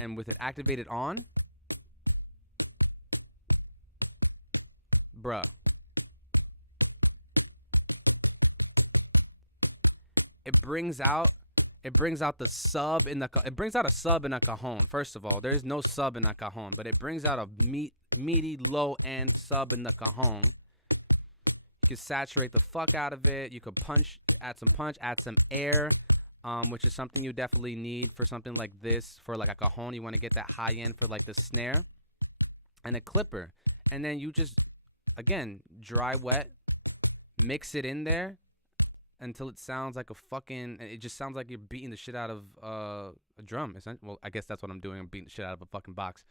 And with it activated on, bruh, it brings out the sub in the it brings out a sub in a cajon. First of all, there's no sub in a cajon, but it brings out a meaty low end sub in the cajon. You can saturate the fuck out of it. You could add some air, which is something you definitely need for something like this. For like a cajon, you want to get that high end for like the snare, and a clipper. And then you just, again, dry wet, mix it in there until it sounds like it just sounds like you're beating the shit out of a drum. Well, I guess that's what I'm doing. I'm beating the shit out of a fucking box.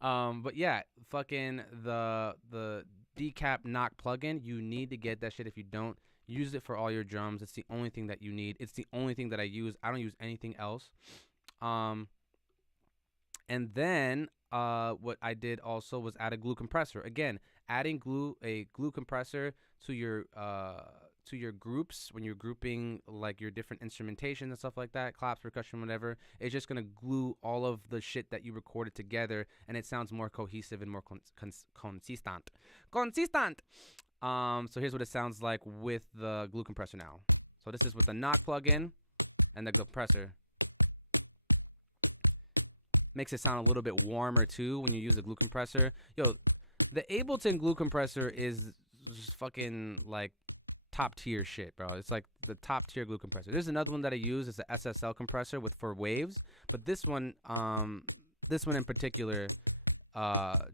But yeah, fucking the Decap knock plugin, you need to get that shit. If you don't, use it for all your drums. It's the only thing that you need. It's the only thing that I use. I don't use anything else. And then what I did also was add a glue compressor. Again, adding a glue compressor to your groups when you're grouping like your different instrumentation and stuff like that, claps, percussion, whatever. It's just gonna glue all of the shit that you recorded together, and it sounds more cohesive and more consistent. Consistent. So here's what it sounds like with the glue compressor now. So this is with the knock plugin and the compressor. Makes it sound a little bit warmer too when you use the glue compressor. Yo, the Ableton glue compressor is just fucking like top tier shit, bro. It's like the top tier glue compressor. There's another one that I use. It's the SSL compressor for waves, but this one in particular,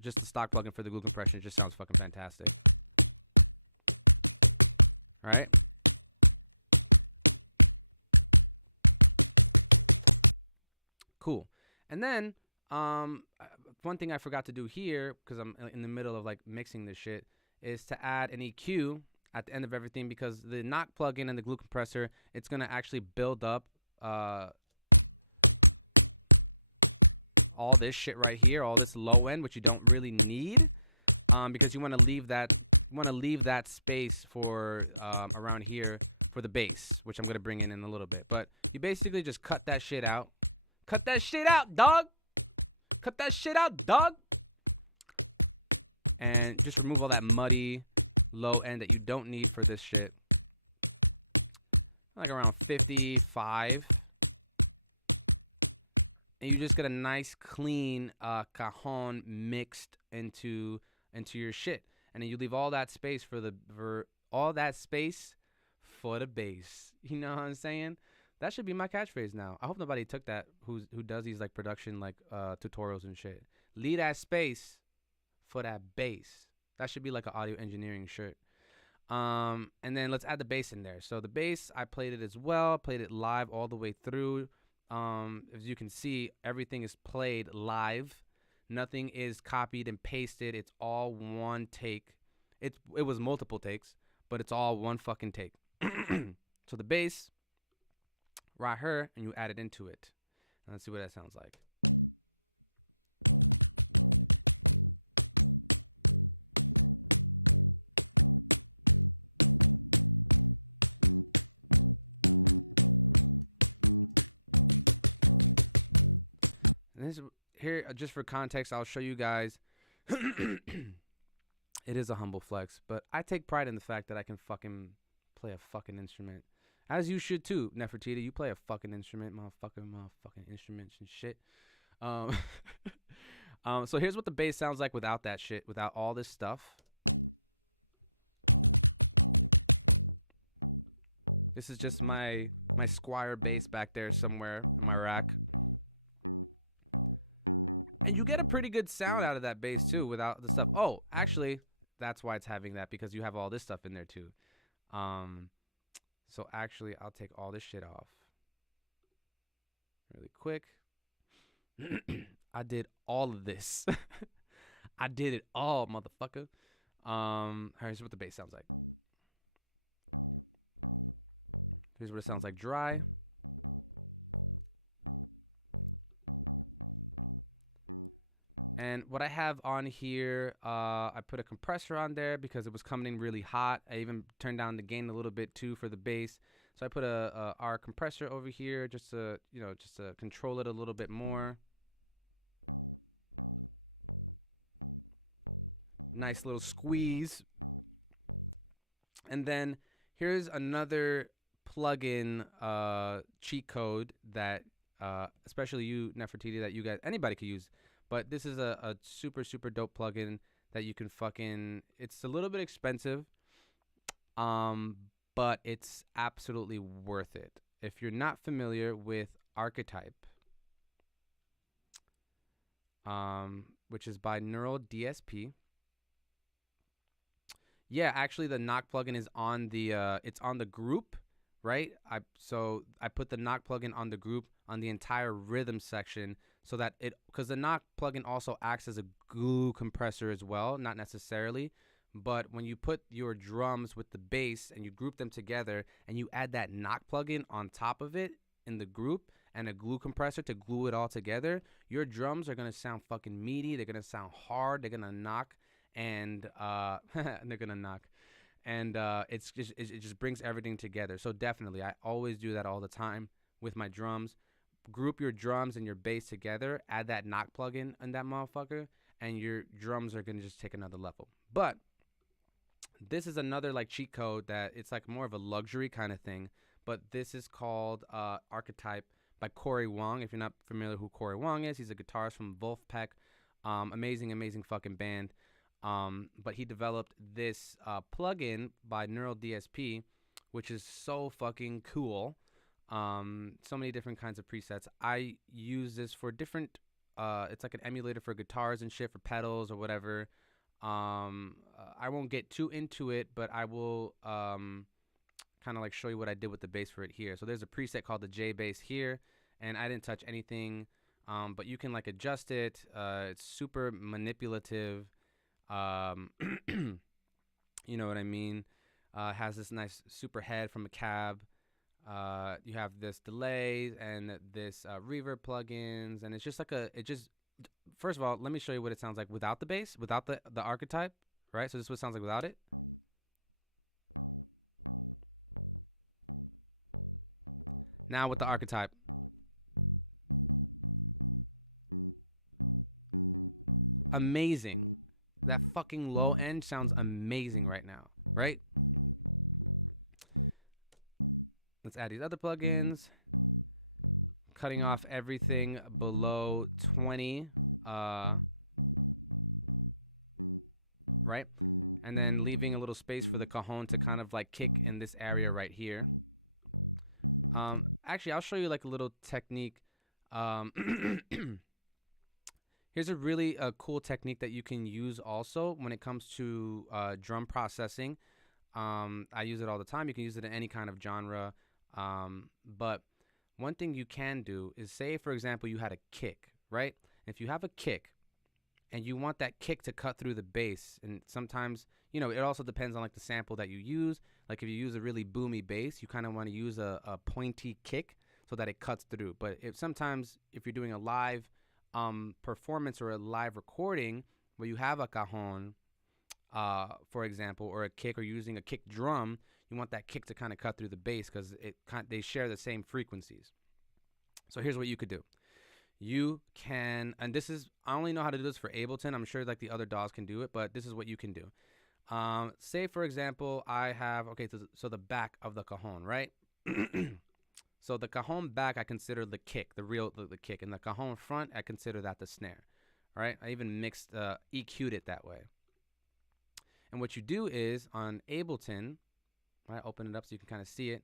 just the stock plugin for the glue compression, just sounds fucking fantastic. All right. Cool. And then one thing I forgot to do here, because I'm in the middle of like mixing this shit, is to add an EQ at the end of everything, because the knock plugin and the glue compressor, it's gonna actually build up all this shit right here, all this low end, which you don't really need, because you want to leave that space for around here for the bass, which I'm gonna bring in a little bit. But you basically just cut that shit out. Cut that shit out, dog. Cut that shit out, dog. And just remove all that muddy low end that you don't need for this shit. Like around 55. And you just get a nice clean cajon mixed into your shit. And then you leave all that space for the bass. You know what I'm saying? That should be my catchphrase now. I hope nobody took that who does these like production like tutorials and shit. Leave that space for that bass. That should be like an audio engineering shirt. And then let's add the bass in there. So the bass, I played it as well. Played it live all the way through. As you can see, everything is played live. Nothing is copied and pasted. It's all one take. It was multiple takes, but it's all one fucking take. So the bass, right here, and you add it into it. And let's see what that sounds like. And this here, just for context, I'll show you guys. It is a humble flex, but I take pride in the fact that I can fucking play a fucking instrument. As you should too, Nefertiti. You play a fucking instrument, motherfucking instruments and shit. So here's what the bass sounds like without that shit, without all this stuff. This is just my Squire bass back there somewhere in my rack. And you get a pretty good sound out of that bass too without the stuff. Oh, actually, that's why it's having that, because you have all this stuff in there too. So actually, I'll take all this shit off really quick. I did all of this. I did it all, motherfucker. Here's what the bass sounds like. Here's what it sounds like dry. And what I have on here, I put a compressor on there because it was coming in really hot. I even turned down the gain a little bit too for the bass. So I put our compressor over here just to control it a little bit more. Nice little squeeze. And then here's another plugin cheat code that especially you, Nefertiti, that you guys, anybody could use. But this is a super, super dope plugin that you can fucking... It's a little bit expensive, but it's absolutely worth it. If you're not familiar with Archetype, which is by Neural DSP. Yeah, actually the knock plugin is on the it's on the group, right? So I put the knock plugin on the group on the entire rhythm section, so that because the knock plugin also acts as a glue compressor as well, not necessarily, but when you put your drums with the bass and you group them together and you add that knock plugin on top of it in the group, and a glue compressor to glue it all together, your drums are going to sound fucking meaty. They're going to sound hard. They're going to knock. And they're going to knock. And it just brings everything together. So definitely, I always do that all the time with my drums. Group your drums and your bass together. Add that knock plugin in that motherfucker. And your drums are going to just take another level. But this is another like cheat code that it's like more of a luxury kind of thing. But this is called Archetype by Corey Wong. If you're not familiar who Corey Wong is, he's a guitarist from Wolfpack. Amazing fucking band. But he developed this plugin by Neural DSP, which is so fucking cool. So many different kinds of presets. I use this for different, it's like an emulator for guitars and shit, for pedals or whatever. I won't get too into it, but I will kind of like show you what I did with the bass for it here. So there's a preset called the J bass here, and I didn't touch anything, but you can like adjust it. It's super manipulative. You know what I mean? Has this nice super head from a cab. You have this delay and this reverb plugins, and it's just like first of all, let me show you what it sounds like without the bass, without the archetype, right? So this is what it sounds like without it. Now with the archetype. Amazing. That fucking low end sounds amazing right now, right? Let's add these other plugins. Cutting off everything below 20, right? And then leaving a little space for the cajon to kind of like kick in this area right here. Actually, I'll show you like a little technique. Here's a really cool technique that you can use also when it comes to drum processing. I use it all the time. You can use it in any kind of genre. But one thing you can do is, say, for example, you had a kick, right? If you have a kick and you want that kick to cut through the bass, and sometimes, you know, it also depends on like the sample that you use. Like if you use a really boomy bass, you kind of want to use a pointy kick so that it cuts through. But if you're doing a live performance or a live recording where you have a cajon, for example, or a kick, or using a kick drum, you want that kick to kind of cut through the bass because they share the same frequencies. So here's what you could do. You can, and this is, I only know how to do this for Ableton. I'm sure like the other DAWs can do it, but this is what you can do. Say for example, I have, so the back of the cajon, right? So the cajon back, I consider the kick, the kick, and the cajon front, I consider that the snare, right? I even EQ'd it that way. And what you do is on Ableton, right? Open it up so you can kind of see it.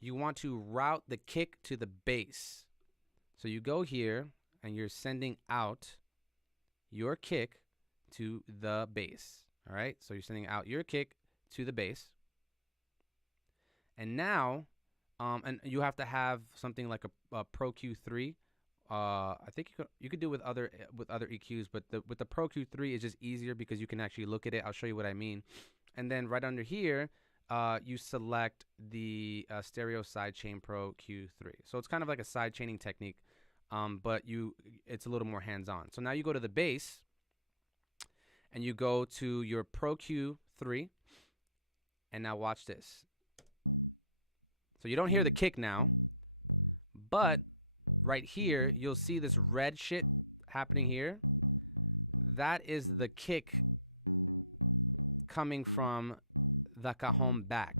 You want to route the kick to the bass. So you go here and you're sending out your kick to the bass. All right. So you're sending out your kick to the bass. And now, and you have to have something like a Pro Q3. I think you could do with other EQs, but with the Pro Q3 it's just easier because you can actually look at it. I'll show you what I mean. And then right under here, you select the Stereo Sidechain Pro Q3. So it's kind of like a side chaining technique, but it's a little more hands-on. So now you go to the bass, and you go to your Pro Q3, and now watch this. So you don't hear the kick now, but right here, you'll see this red shit happening here. That is the kick coming from the cajon back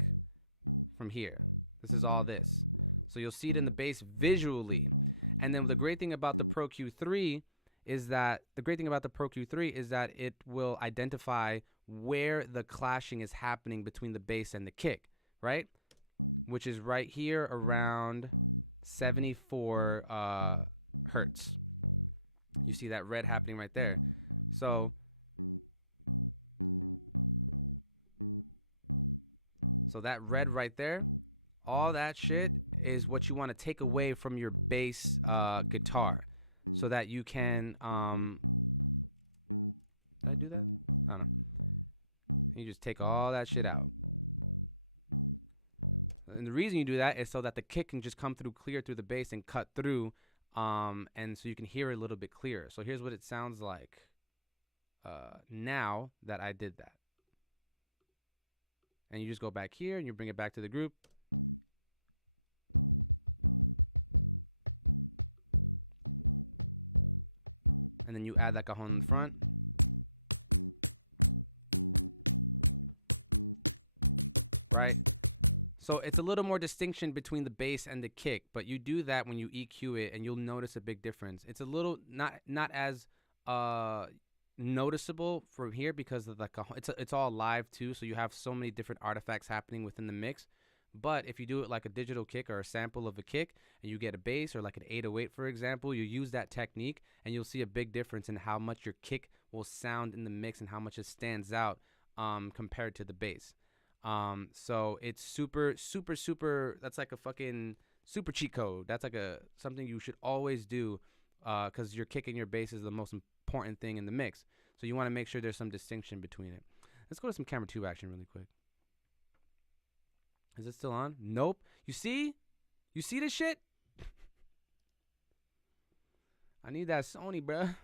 from here. This is all this. So you'll see it in the bass visually. And then the great thing about the Pro Q3 is that it will identify where the clashing is happening between the bass and the kick, right? Which is right here around 74 hertz. You see that red happening right there. So that red right there, all that shit is what you want to take away from your bass guitar, so that you can did I do that? I don't know. You just take all that shit out. And the reason you do that is so that the kick can just come through clear through the bass and cut through, and so you can hear it a little bit clearer. So here's what it sounds like now that I did that. And you just go back here and you bring it back to the group. And then you add that cajon in the front. Right? So it's a little more distinction between the bass and the kick, but you do that when you EQ it and you'll notice a big difference. It's a little not as noticeable from here because of the cajon. It's all live too, so you have so many different artifacts happening within the mix. But if you do it like a digital kick or a sample of a kick and you get a bass or like an 808 for example, you use that technique and you'll see a big difference in how much your kick will sound in the mix and how much it stands out compared to the bass. So it's super that's like a fucking super cheat code. That's like something you should always do because your kick and your bass is the most important thing in the mix. So you want to make sure there's some distinction between it. Let's go to some camera 2 action really quick. Is it still on? Nope. You see this shit? I need that Sony, bruh.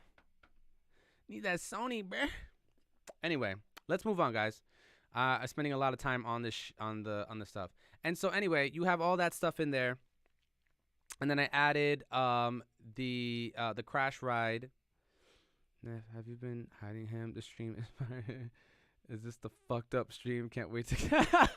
Anyway, let's move on, guys. I'm spending a lot of time on this on the stuff. And so anyway, you have all that stuff in there. And then I added the crash ride. Have you been hiding him? The stream is this the fucked up stream? Can't wait to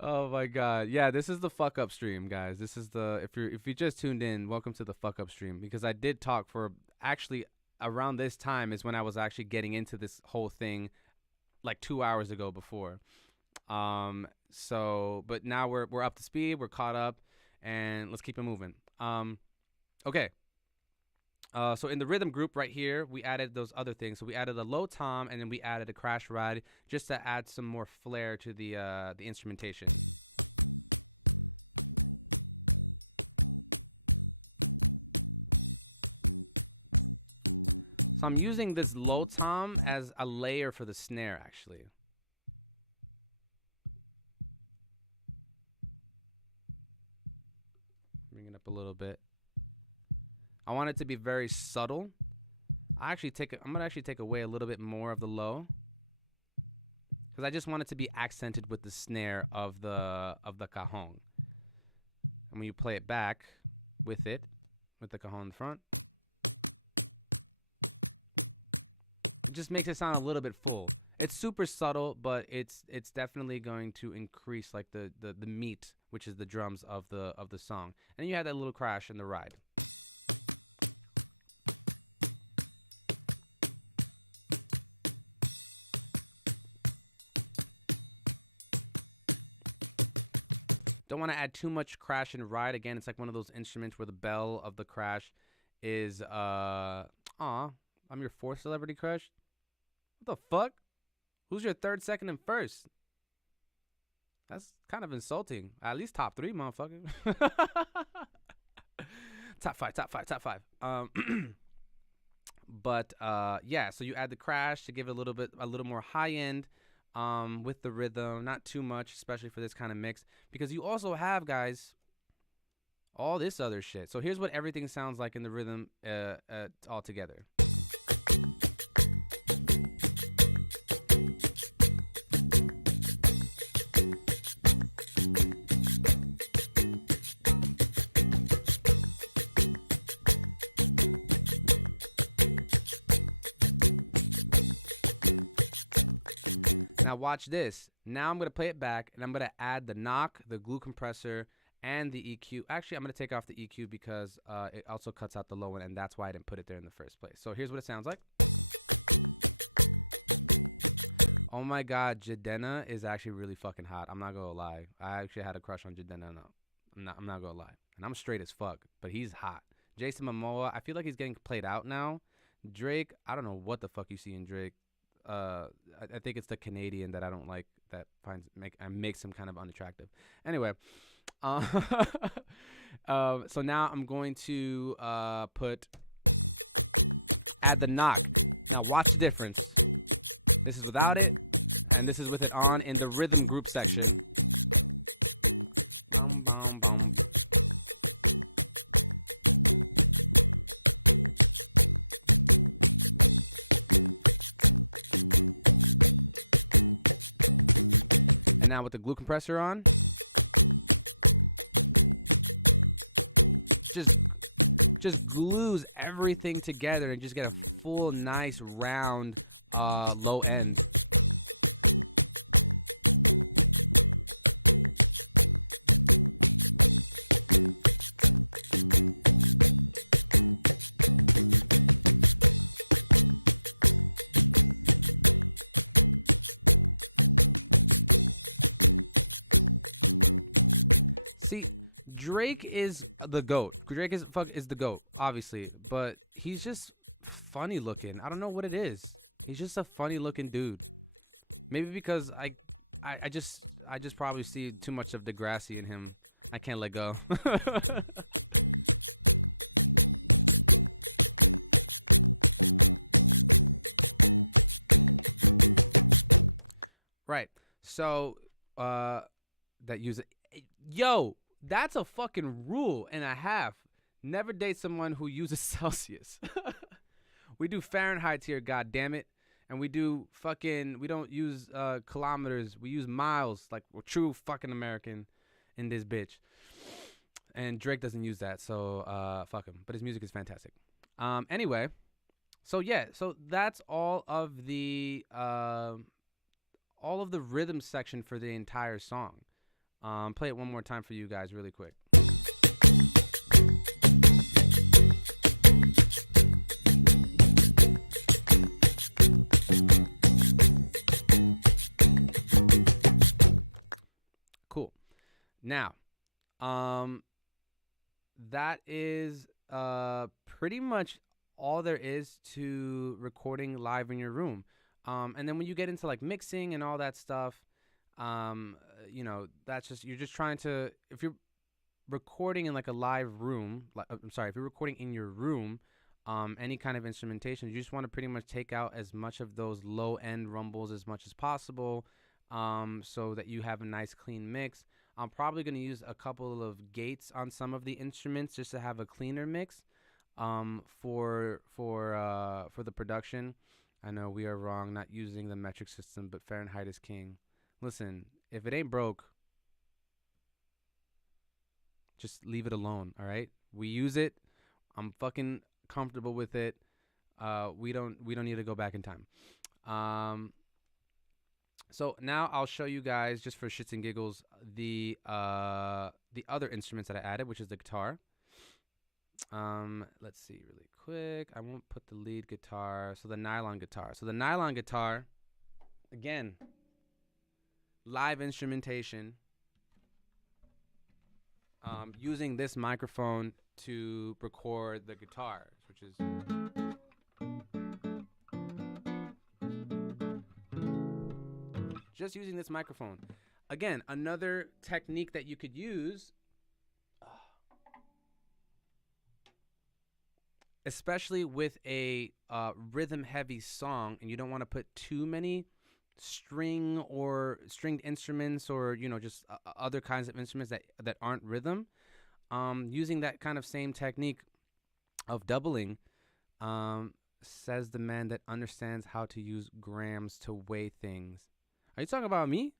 Oh my god. Yeah, this is the fuck up stream, guys. This is the if you just tuned in, welcome to the fuck up stream, because I did talk for actually around this time is when I was actually getting into this whole thing like 2 hours ago before. So but now we're up to speed, we're caught up, and let's keep it moving. Okay. So in the rhythm group right here, we added those other things. So we added a low tom, and then we added a crash ride just to add some more flair to the instrumentation. So I'm using this low tom as a layer for the snare, actually. Bring it up a little bit. I want it to be very subtle. I'm gonna actually take away a little bit more of the low, because I just want it to be accented with the snare of the cajon. And when you play it back with the cajon in the front, it just makes it sound a little bit full. It's super subtle, but it's definitely going to increase like the meat, which is the drums of the song. And then you have that little crash in the ride. Don't want to add too much crash and ride. Again, it's like one of those instruments where the bell of the crash is I'm your fourth celebrity crush. What the fuck? Who's your third, second, and first? That's kind of insulting. At least top 3, motherfucker. Top five. But yeah, so you add the crash to give it a little more high end. With the rhythm, not too much, especially for this kind of mix, because you also have, guys, all this other shit. So here's what everything sounds like in the rhythm all together. Now watch this. Now I'm going to play it back, and I'm going to add the knock, the glue compressor, and the EQ. Actually, I'm going to take off the EQ because it also cuts out the low one, and that's why I didn't put it there in the first place. So here's what it sounds like. Oh my god, Jidenna is actually really fucking hot. I'm not going to lie. I actually had a crush on Jidenna. No, I'm not going to lie. And I'm straight as fuck, but he's hot. Jason Momoa, I feel like he's getting played out now. Drake, I don't know what the fuck you see in Drake. I think it's the Canadian that I don't like, that makes him kind of unattractive. Anyway, so now I'm going to add the knock. Now watch the difference. This is without it, and this is with it on in the rhythm group section. And now with the glue compressor on, just glues everything together and just get a full, nice, round, low end. Drake is the GOAT. Drake is the GOAT, obviously, but he's just funny looking. I don't know what it is. He's just a funny looking dude. Maybe because I just probably see too much of Degrassi in him. I can't let go. Right. So that use it. Yo, that's a fucking rule and a half. Never date someone who uses Celsius. We do Fahrenheit here, goddammit. And we don't use kilometers. We use miles, like we're true fucking American in this bitch. And Drake doesn't use that, so fuck him. But his music is fantastic. Anyway, so that's all of the rhythm section for the entire song. Play it one more time for you guys really quick. Cool. Now, that is pretty much all there is to recording live in your room. And then when you get into like mixing and all that stuff, that's just, you're just trying to, if you're recording in like a live room, if you're recording in your room, any kind of instrumentation, you just want to pretty much take out as much of those low end rumbles as much as possible, so that you have a nice clean mix. I'm probably going to use a couple of gates on some of the instruments just to have a cleaner mix, for the production. I know we are wrong not using the metric system, but Fahrenheit is king. Listen, if it ain't broke, just leave it alone, all right? We use it. I'm fucking comfortable with it. We don't need to go back in time. So now I'll show you guys, just for shits and giggles, the other instruments that I added, which is the guitar. Let's see really quick. I won't put the lead guitar. So the nylon guitar. So the nylon guitar, again, live instrumentation, using this microphone to record the guitar, which is just using this microphone. Again, another technique that you could use, especially with a rhythm heavy song, and you don't want to put too many stringed instruments, or just other kinds of instruments that aren't rhythm. Using that kind of same technique of doubling, says the man that understands how to use grams to weigh things. Are you talking about me?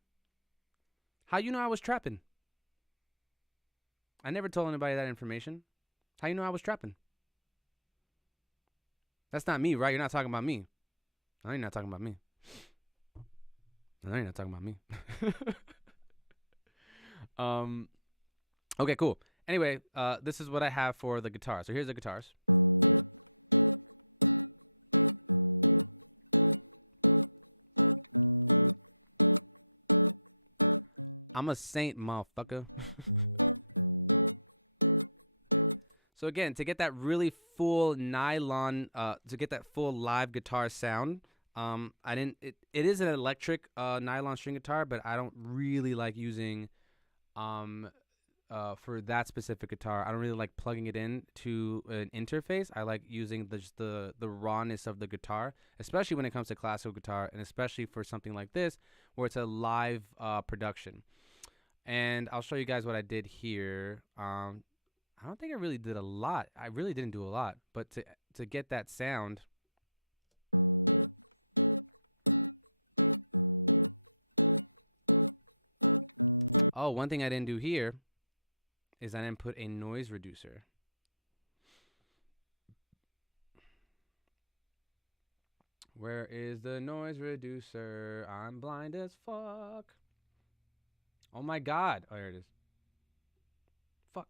How you know I was trapping? I never told anybody that information. How you know I was trapping? That's not me, right? You're not talking about me. I know you're not talking about me. I know you're not talking about me. Okay, cool. Anyway, this is what I have for the guitar. So here's the guitars. I'm a saint, motherfucker. So again, to get that really full nylon, to get that full live guitar sound, it is an electric nylon string guitar, but I don't really like using for that specific guitar. I don't really like plugging it in to an interface. I like using just the rawness of the guitar, especially when it comes to classical guitar, and especially for something like this where it's a live production. And I'll show you guys what I did here. I don't think I really did a lot. I really didn't do a lot, but to get that sound. Oh, one thing I didn't do here is I didn't put a noise reducer. Where is the noise reducer? I'm blind as fuck. Oh my god. Oh, here it is. Fuck.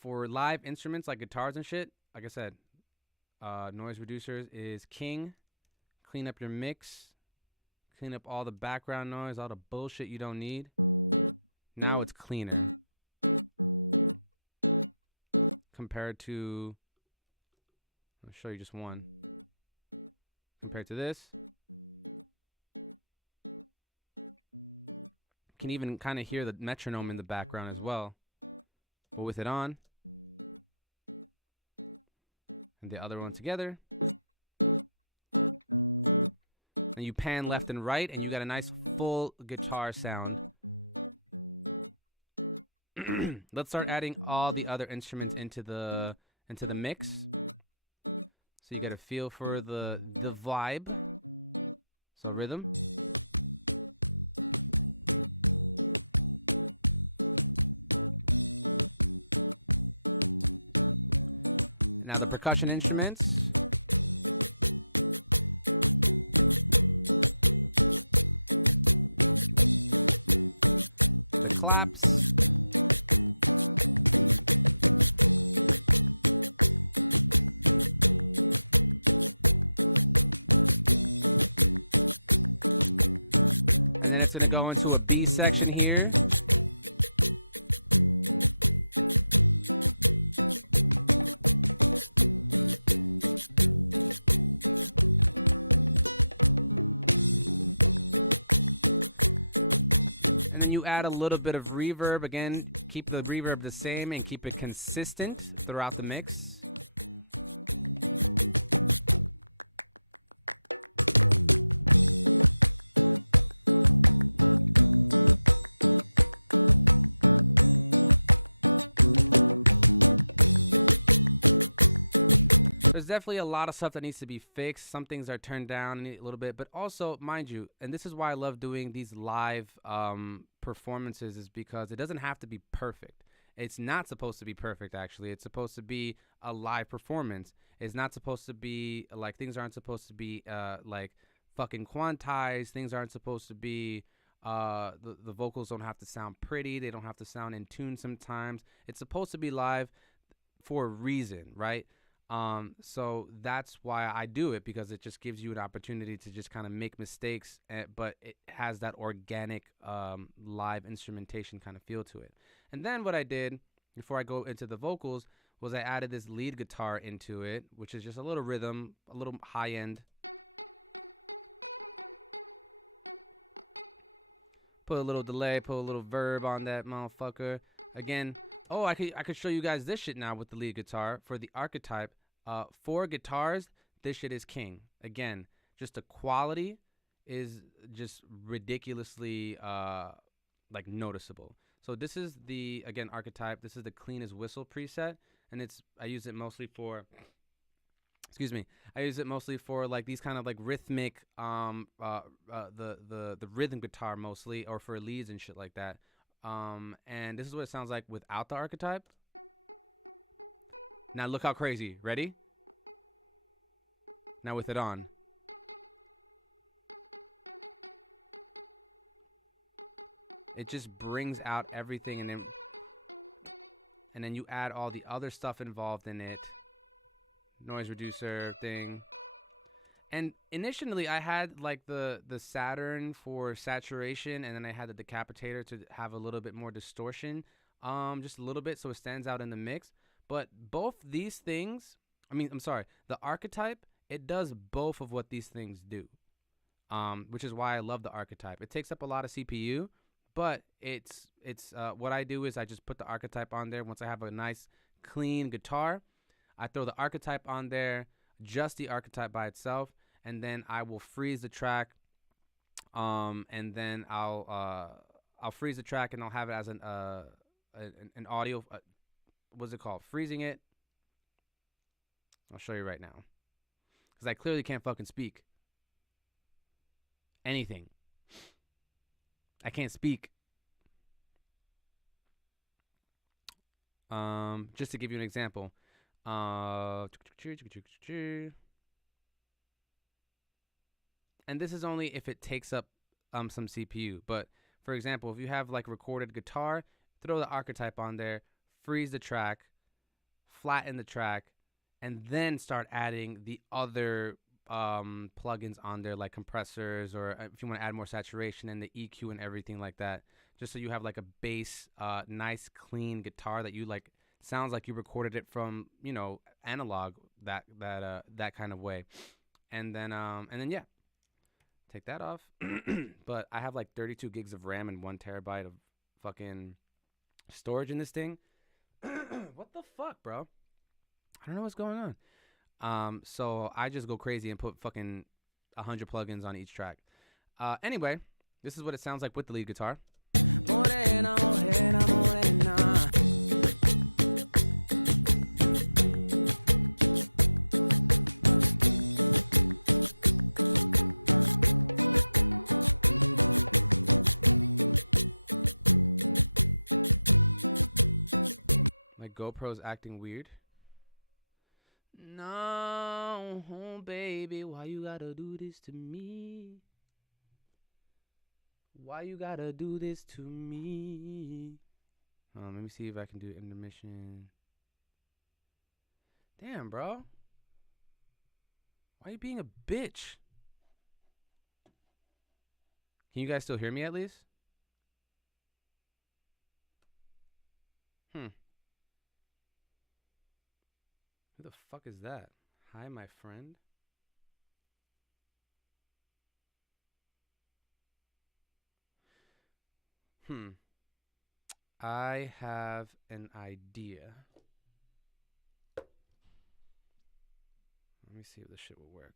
For live instruments like guitars and shit, like I said, noise reducers is king. Clean up your mix. Clean up all the background noise, all the bullshit you don't need. Now it's cleaner. Compared to, I'll show you just one. Compared to this. You can even kind of hear the metronome in the background as well. But with it on, and the other one together, and you pan left and right, and you got a nice full guitar sound. Let's start adding all the other instruments into the mix, so you get a feel for the vibe. So rhythm. Now the percussion instruments. Claps. And then it's going to go into a B section here. Add a little bit of reverb. Again, keep the reverb the same and keep it consistent throughout the mix. There's definitely a lot of stuff that needs to be fixed. Some things are turned down a little bit, but also, mind you, and this is why I love doing these live performances, is because it doesn't have to be perfect. It's not supposed to be perfect, actually. It's supposed to be a live performance. It's not supposed to be, like, things aren't supposed to be, like, fucking quantized. Things aren't supposed to be, the vocals don't have to sound pretty. They don't have to sound in tune sometimes. It's supposed to be live for a reason, right? So that's why I do it, because it just gives you an opportunity to just kind of make mistakes, but it has that organic live instrumentation kind of feel to it. And then what I did before I go into the vocals was I added this lead guitar into it, which is just a little rhythm, a little high end. Put a little delay, put a little verb on that motherfucker. Again, oh, I could show you guys this shit now with the lead guitar for the archetype. For guitars, this shit is king. Again, just the quality is just ridiculously like noticeable. So this is the, again, archetype. This is the clean as whistle preset, and I use it mostly for, excuse me, I use it mostly for like these kind of like rhythmic the rhythm guitar mostly, or for leads and shit like that. And this is what it sounds like without the archetype. Now look how crazy. Ready? Now with it on. It just brings out everything, and then you add all the other stuff involved in it. Noise reducer thing. And initially I had like the Saturn for saturation, and then I had the decapitator to have a little bit more distortion, just a little bit, so it stands out in the mix. But both these things, the archetype, it does both of what these things do. which is why I love the archetype. It takes up a lot of CPU, but it's what I do is I just put the archetype on there. Once I have a nice clean guitar, I throw the archetype on there, just the archetype by itself, and then I will freeze the track. And then I'll freeze the track and I'll have it as an audio. What's it called? Freezing it. I'll show you right now, because I clearly can't fucking speak anything. I can't speak. Just to give you an example. And this is only if it takes up some CPU. But for example, if you have like recorded guitar, throw the archetype on there, freeze the track, flatten the track, and then start adding the other plugins on there, like compressors, or if you want to add more saturation and the EQ and everything like that, just so you have like a bass, nice clean guitar that you like, sounds like you recorded it from, you know, analog, that kind of way. And then yeah, take that off. But I have like 32 gigs of RAM and 1 terabyte of fucking storage in this thing. What the fuck, bro? I don't know what's going on. So I just go crazy and put fucking 100 plugins on each track. Anyway, this is what it sounds like with the lead guitar. Morena, morena, morena. My GoPro's acting weird. No, oh baby, why you gotta do this to me? Why you gotta do this to me? Let me see if I can do intermission. Damn, bro. Why are you being a bitch? Can you guys still hear me at least? Who the fuck is that? Hi, my friend. I have an idea. Let me see if this shit will work.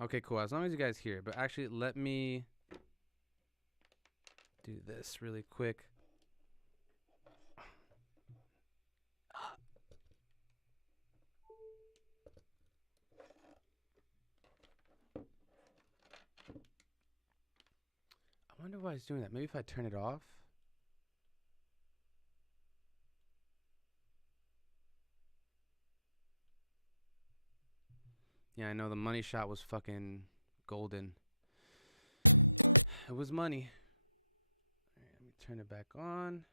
Okay, cool. As long as you guys hear it. But actually, let me do this really quick. I wonder why it's doing that. Maybe if I turn it off. Yeah, I know the money shot was fucking golden. It was money. All right, let me turn it back on.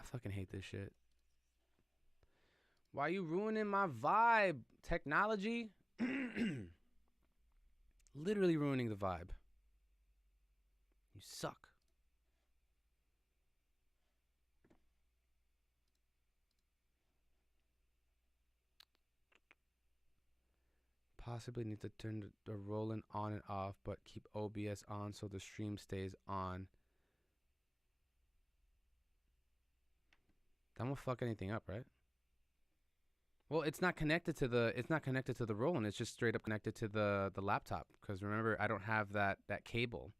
I fucking hate this shit. Why are you ruining my vibe? Technology? Literally ruining the vibe. You suck. Possibly need to turn the rolling on and off, but keep OBS on so the stream stays on. That won't fuck anything up, right? Well, it's not connected to the Roland. It's just straight up connected to the laptop. Because remember, I don't have that cable.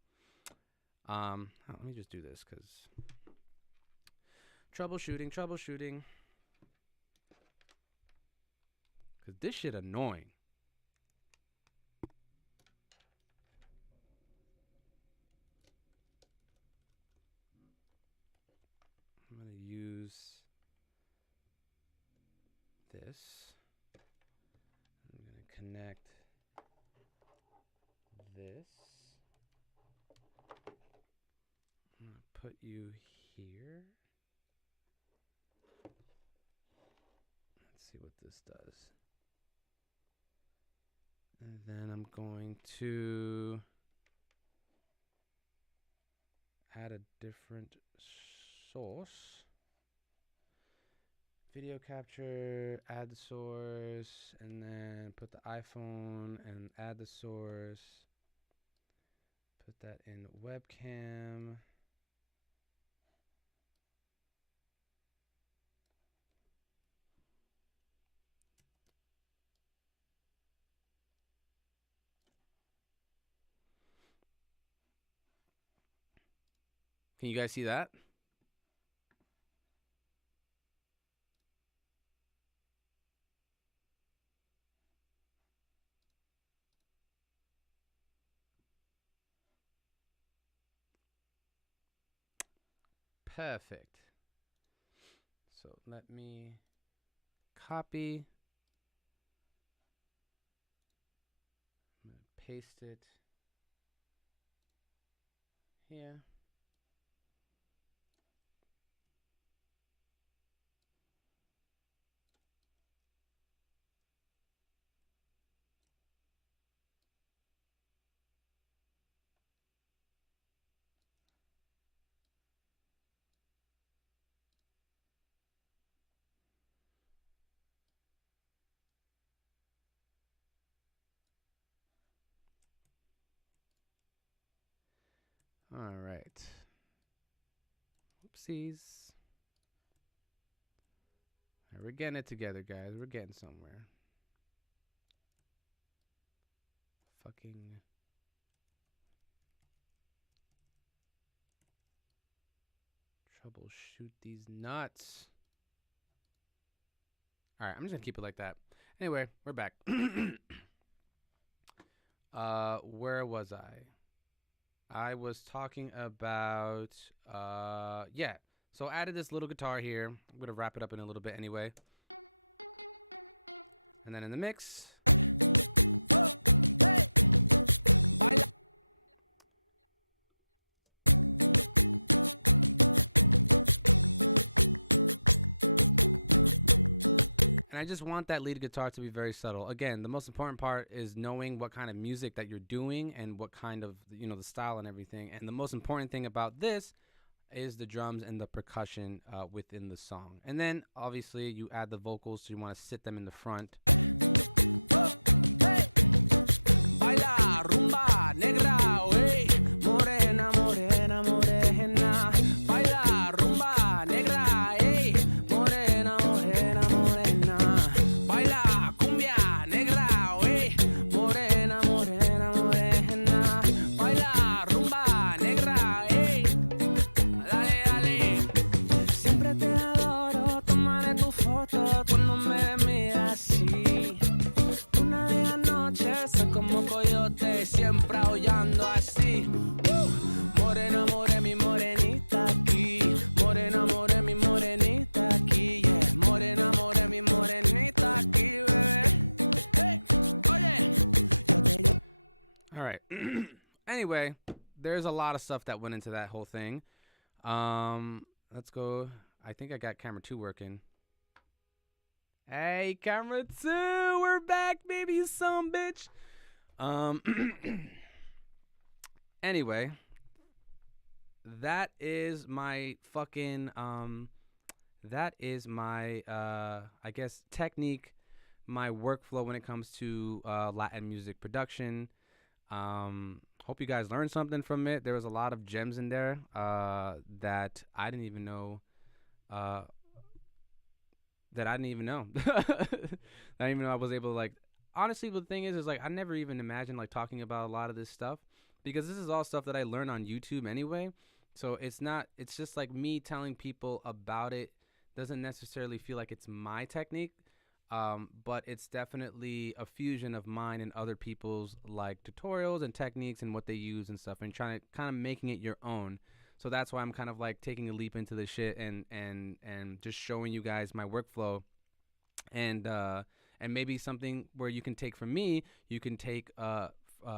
Let me just do this because troubleshooting. Because this shit annoying. I'm gonna use this. I'm gonna connect this. I'm gonna put you here. Let's see what this does. And then I'm going to add a different source. Video capture, add the source, and then put the iPhone and add the source. Put that in webcam. Can you guys see that? Perfect. So let me copy. I'm going to paste it here. All right. Oopsies. All right, we're getting it together, guys. We're getting somewhere. Fucking troubleshoot these nuts. All right, I'm just gonna keep it like that. Anyway, we're back. Where was I? I was talking about, yeah. So I added this little guitar here. I'm gonna wrap it up in a little bit anyway. And then in the mix. And I just want that lead guitar to be very subtle. Again, the most important part is knowing what kind of music that you're doing and what kind of, you know, the style and everything. And the most important thing about this is the drums and the percussion within the song. And then obviously you add the vocals, so you want to sit them in the front. Baila, rumba, negra, wey. Morena, morena, morena. Baila, rumba, negra, ey. Morena, morena, morena. Baila, cumbia, negra, wey. Morena, morena, morena. Baila, rumba, negra, ey. Dale, dale. Siempre te adoro, tomaré tu foto cuando me miras así. Una de la noche, soy como coyote, siempre aullando así. Morena, more, mi morenita aquí. Morena, more, mi morenita aquí. Yeah. Morena, more, mi morenita aquí, bebé. Hey, oye. All right. Anyway, there's a lot of stuff that went into that whole thing. Let's go. I think I got camera 2 working. Hey, camera 2, we're back, baby, you son bitch. Anyway, that is my fucking that is my I guess technique, my workflow when it comes to Latin music production. Hope you guys learned something from it. There was a lot of gems in there that I didn't even know that I didn't even know. I didn't even know I was able to, like, honestly, the thing is like I never even imagined like talking about a lot of this stuff, because this is all stuff that I learned on YouTube anyway. So it's just like me telling people about it doesn't necessarily feel like it's my technique, but it's definitely a fusion of mine and other people's like tutorials and techniques and what they use and stuff, and trying to kind of making it your own. So that's why I'm kind of like taking a leap into this shit and just showing you guys my workflow, and maybe something where you can take from me, you can take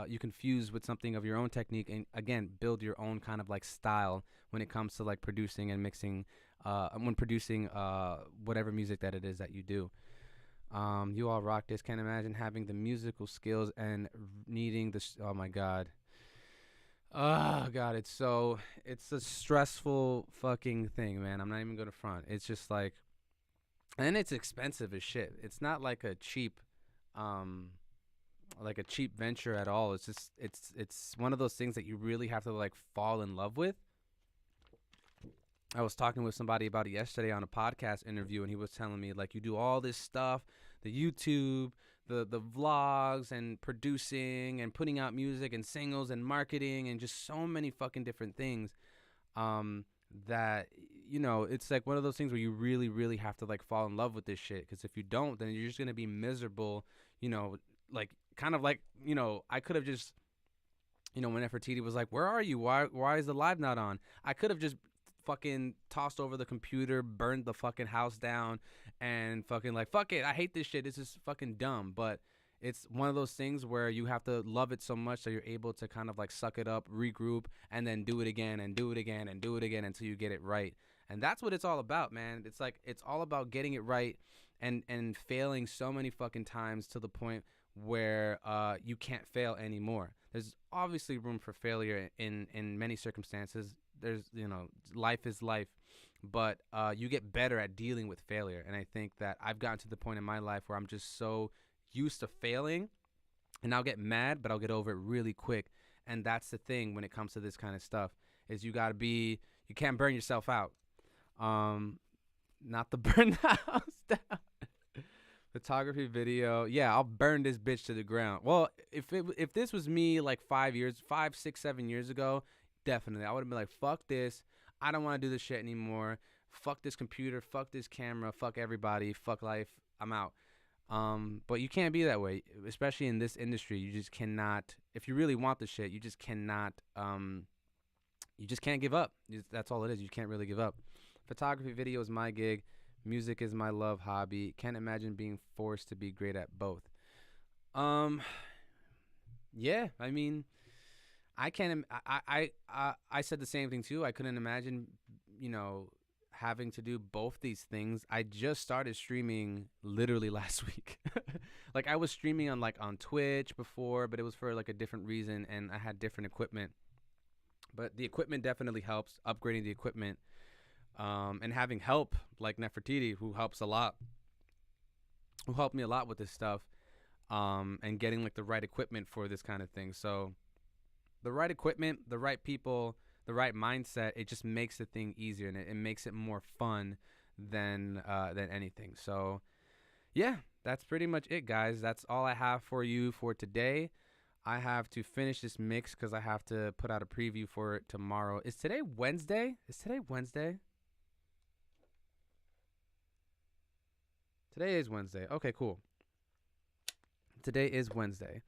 you can fuse with something of your own technique and again build your own kind of like style when it comes to like producing and mixing when producing whatever music that it is that you do. You all rock this. Can't imagine having the musical skills and needing this. Oh my god. Oh god, it's a stressful fucking thing, man. I'm not even gonna front. It's just like, and it's expensive as shit. It's not like a cheap venture at all. It's just it's one of those things that you really have to like fall in love with. I was talking with somebody about it yesterday on a podcast interview, and he was telling me like, you do all this stuff, the YouTube, the vlogs, and producing and putting out music and singles and marketing and just so many fucking different things, that, you know, it's like one of those things where you really, really have to like fall in love with this shit. Because if you don't, then you're just gonna be miserable, you know, like kind of like, you know, I could have just, you know, when Nefertiti was like, where are you? Why is the live not on? I could have just fucking tossed over the computer, burned the fucking house down, and fucking like, fuck it, I hate this shit, this is fucking dumb. But it's one of those things where you have to love it so much that you're able to kind of like suck it up, regroup, and then do it again and do it again and do it again until you get it right. And that's what it's all about, man. It's like, it's all about getting it right and failing so many fucking times to the point where you can't fail anymore. There's obviously room for failure in many circumstances. There's, you know, life is life, but you get better at dealing with failure. And I think that I've gotten to the point in my life where I'm just so used to failing, and I'll get mad, but I'll get over it really quick. And that's the thing when it comes to this kind of stuff, is you can't burn yourself out. Not to burn the house down. Photography, video, yeah, I'll burn this bitch to the ground. Well, if this was me like 5, 6, 7 years ago, definitely I would have been like, fuck this, I don't want to do this shit anymore, fuck this computer, fuck this camera, fuck everybody, fuck life, I'm out. But you can't be that way, especially in this industry. You just cannot, if you really want the shit, you just cannot, you just can't give up. That's all it is. You can't really give up. Photography, video is my gig. Music is my love hobby. Can't imagine being forced to be great at both. Yeah, I mean, I can't. I said the same thing too. I couldn't imagine, you know, having to do both these things. I just started streaming literally last week. Like I was streaming on Twitch before, but it was for like a different reason, and I had different equipment. But the equipment definitely helps. Upgrading the equipment, and having help like Nefertiti, who helps a lot, who helped me a lot with this stuff, and getting like the right equipment for this kind of thing. So the right equipment, the right people, the right mindset, it just makes the thing easier, and it makes it more fun than anything. So yeah, that's pretty much it, guys. That's all I have for you for today. I have to finish this mix because I have to put out a preview for it tomorrow. Is today Wednesday? Today is Wednesday. Okay, cool. Today is Wednesday.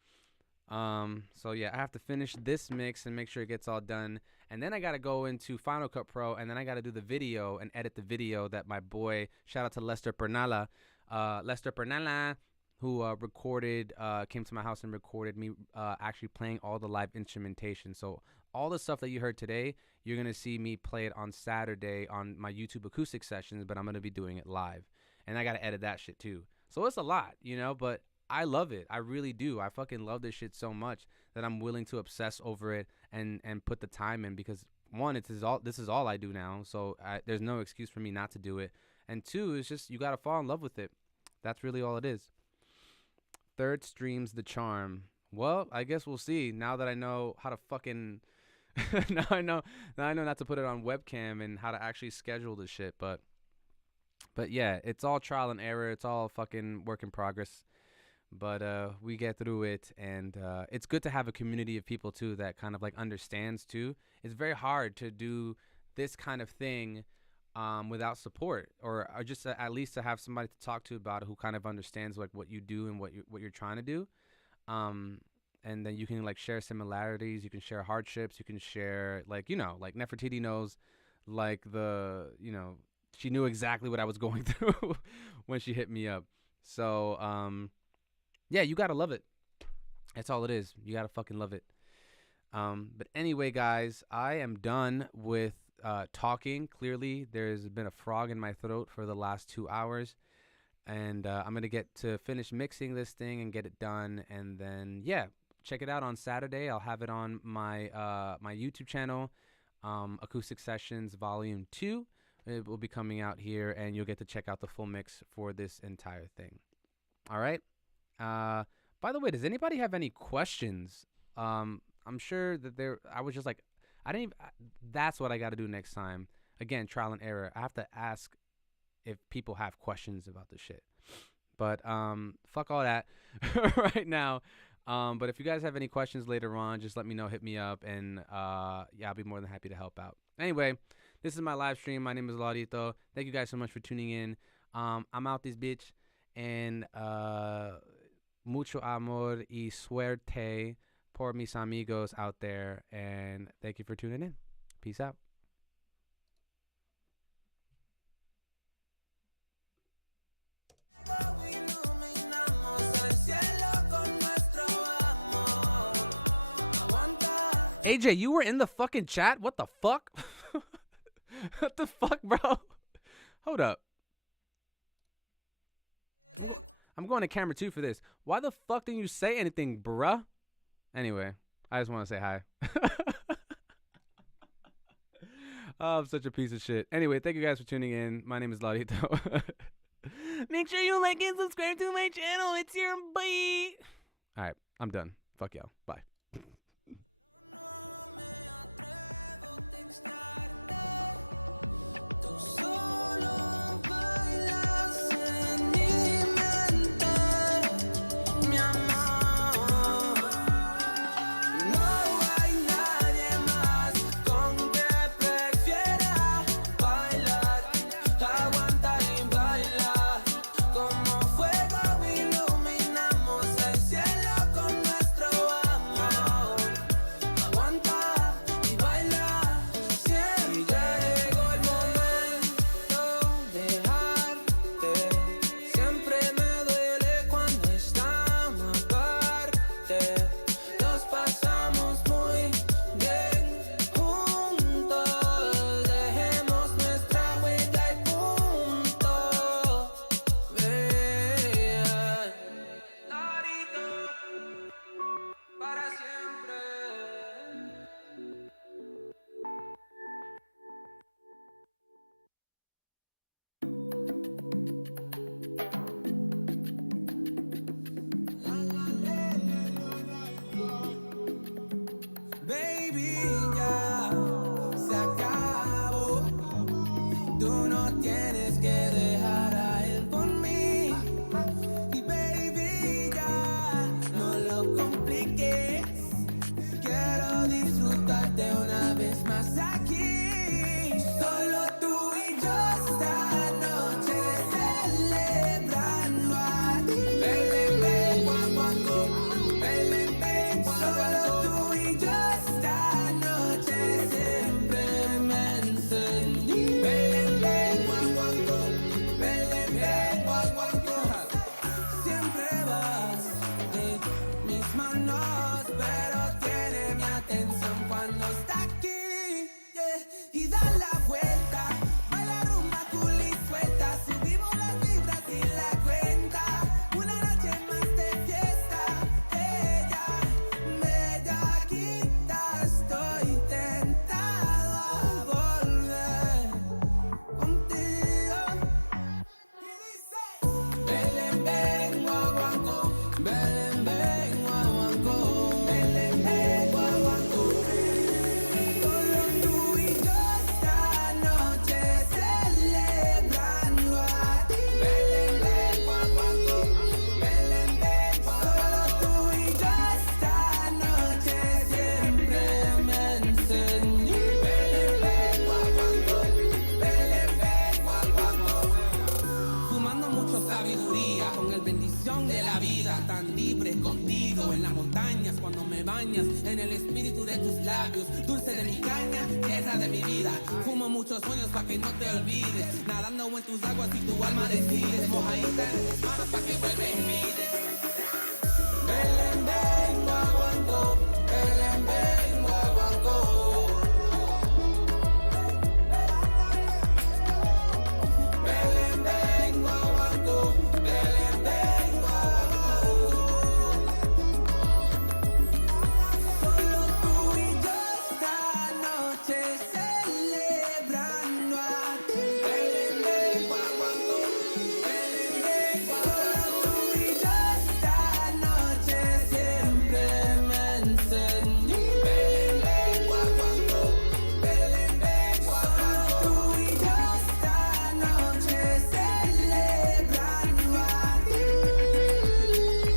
So yeah, I have to finish this mix and make sure it gets all done. And then I got to go into Final Cut Pro, and then I got to do the video and edit the video that my boy, shout out to Lester Pernalla, who recorded, came to my house and recorded me actually playing all the live instrumentation. So all the stuff that you heard today, you're going to see me play it on Saturday on my YouTube acoustic sessions, but I'm going to be doing it live. And I got to edit that shit too. So it's a lot, you know, but I love it. I really do. I fucking love this shit so much that I'm willing to obsess over it and put the time in, because one, this is all I do now. So there's no excuse for me not to do it. And two, it's just, you got to fall in love with it. That's really all it is. Third stream's the charm. Well, I guess we'll see now that I know how to fucking now I know not to put it on webcam and how to actually schedule this shit. But yeah, it's all trial and error. It's all fucking work in progress. But we get through it, and it's good to have a community of people too that kind of like understands too. It's very hard to do this kind of thing without support, or just at least to have somebody to talk to about it who kind of understands like what you do and what you're trying to do. And then you can like share similarities, you can share hardships, you can share like, you know, like Nefertiti knows like she knew exactly what I was going through when she hit me up. So yeah, you gotta love it. That's all it is. You gotta fucking love it. But anyway, guys, I am done with talking. Clearly, there's been a frog in my throat for the last 2 hours. And I'm going to get to finish mixing this thing and get it done. And then, yeah, check it out on Saturday. I'll have it on my my YouTube channel, Acoustic Sessions Volume 2. It will be coming out here, and you'll get to check out the full mix for this entire thing. All right? By the way, does anybody have any questions? I'm sure that I was just like, that's what I got to do next time. Again, trial and error. I have to ask if people have questions about this shit. But fuck all that right now. But if you guys have any questions later on, just let me know, hit me up, and yeah, I'll be more than happy to help out. Anyway, this is my live stream. My name is Laurito. Thank you guys so much for tuning in. I'm out this bitch, and mucho amor y suerte por mis amigos out there, and thank you for tuning in. Peace out. AJ, you were in the fucking chat? What the fuck? What the fuck, bro? Hold up. I'm going to camera 2 for this. Why the fuck didn't you say anything, bruh? Anyway, I just want to say hi. Oh, I'm such a piece of shit. Anyway, thank you guys for tuning in. My name is Laurito. Make sure you like and subscribe to my channel. It's your boy. All right, I'm done. Fuck y'all. Bye. En el espíritu de tus labios, dulce de mi caña, tierra de mi vida. Fumo muchos sueños pa' que no te olvides. Nadando en tus aguas y tu alma decides. Mojadita en mis manos pa' que vuelva y mides.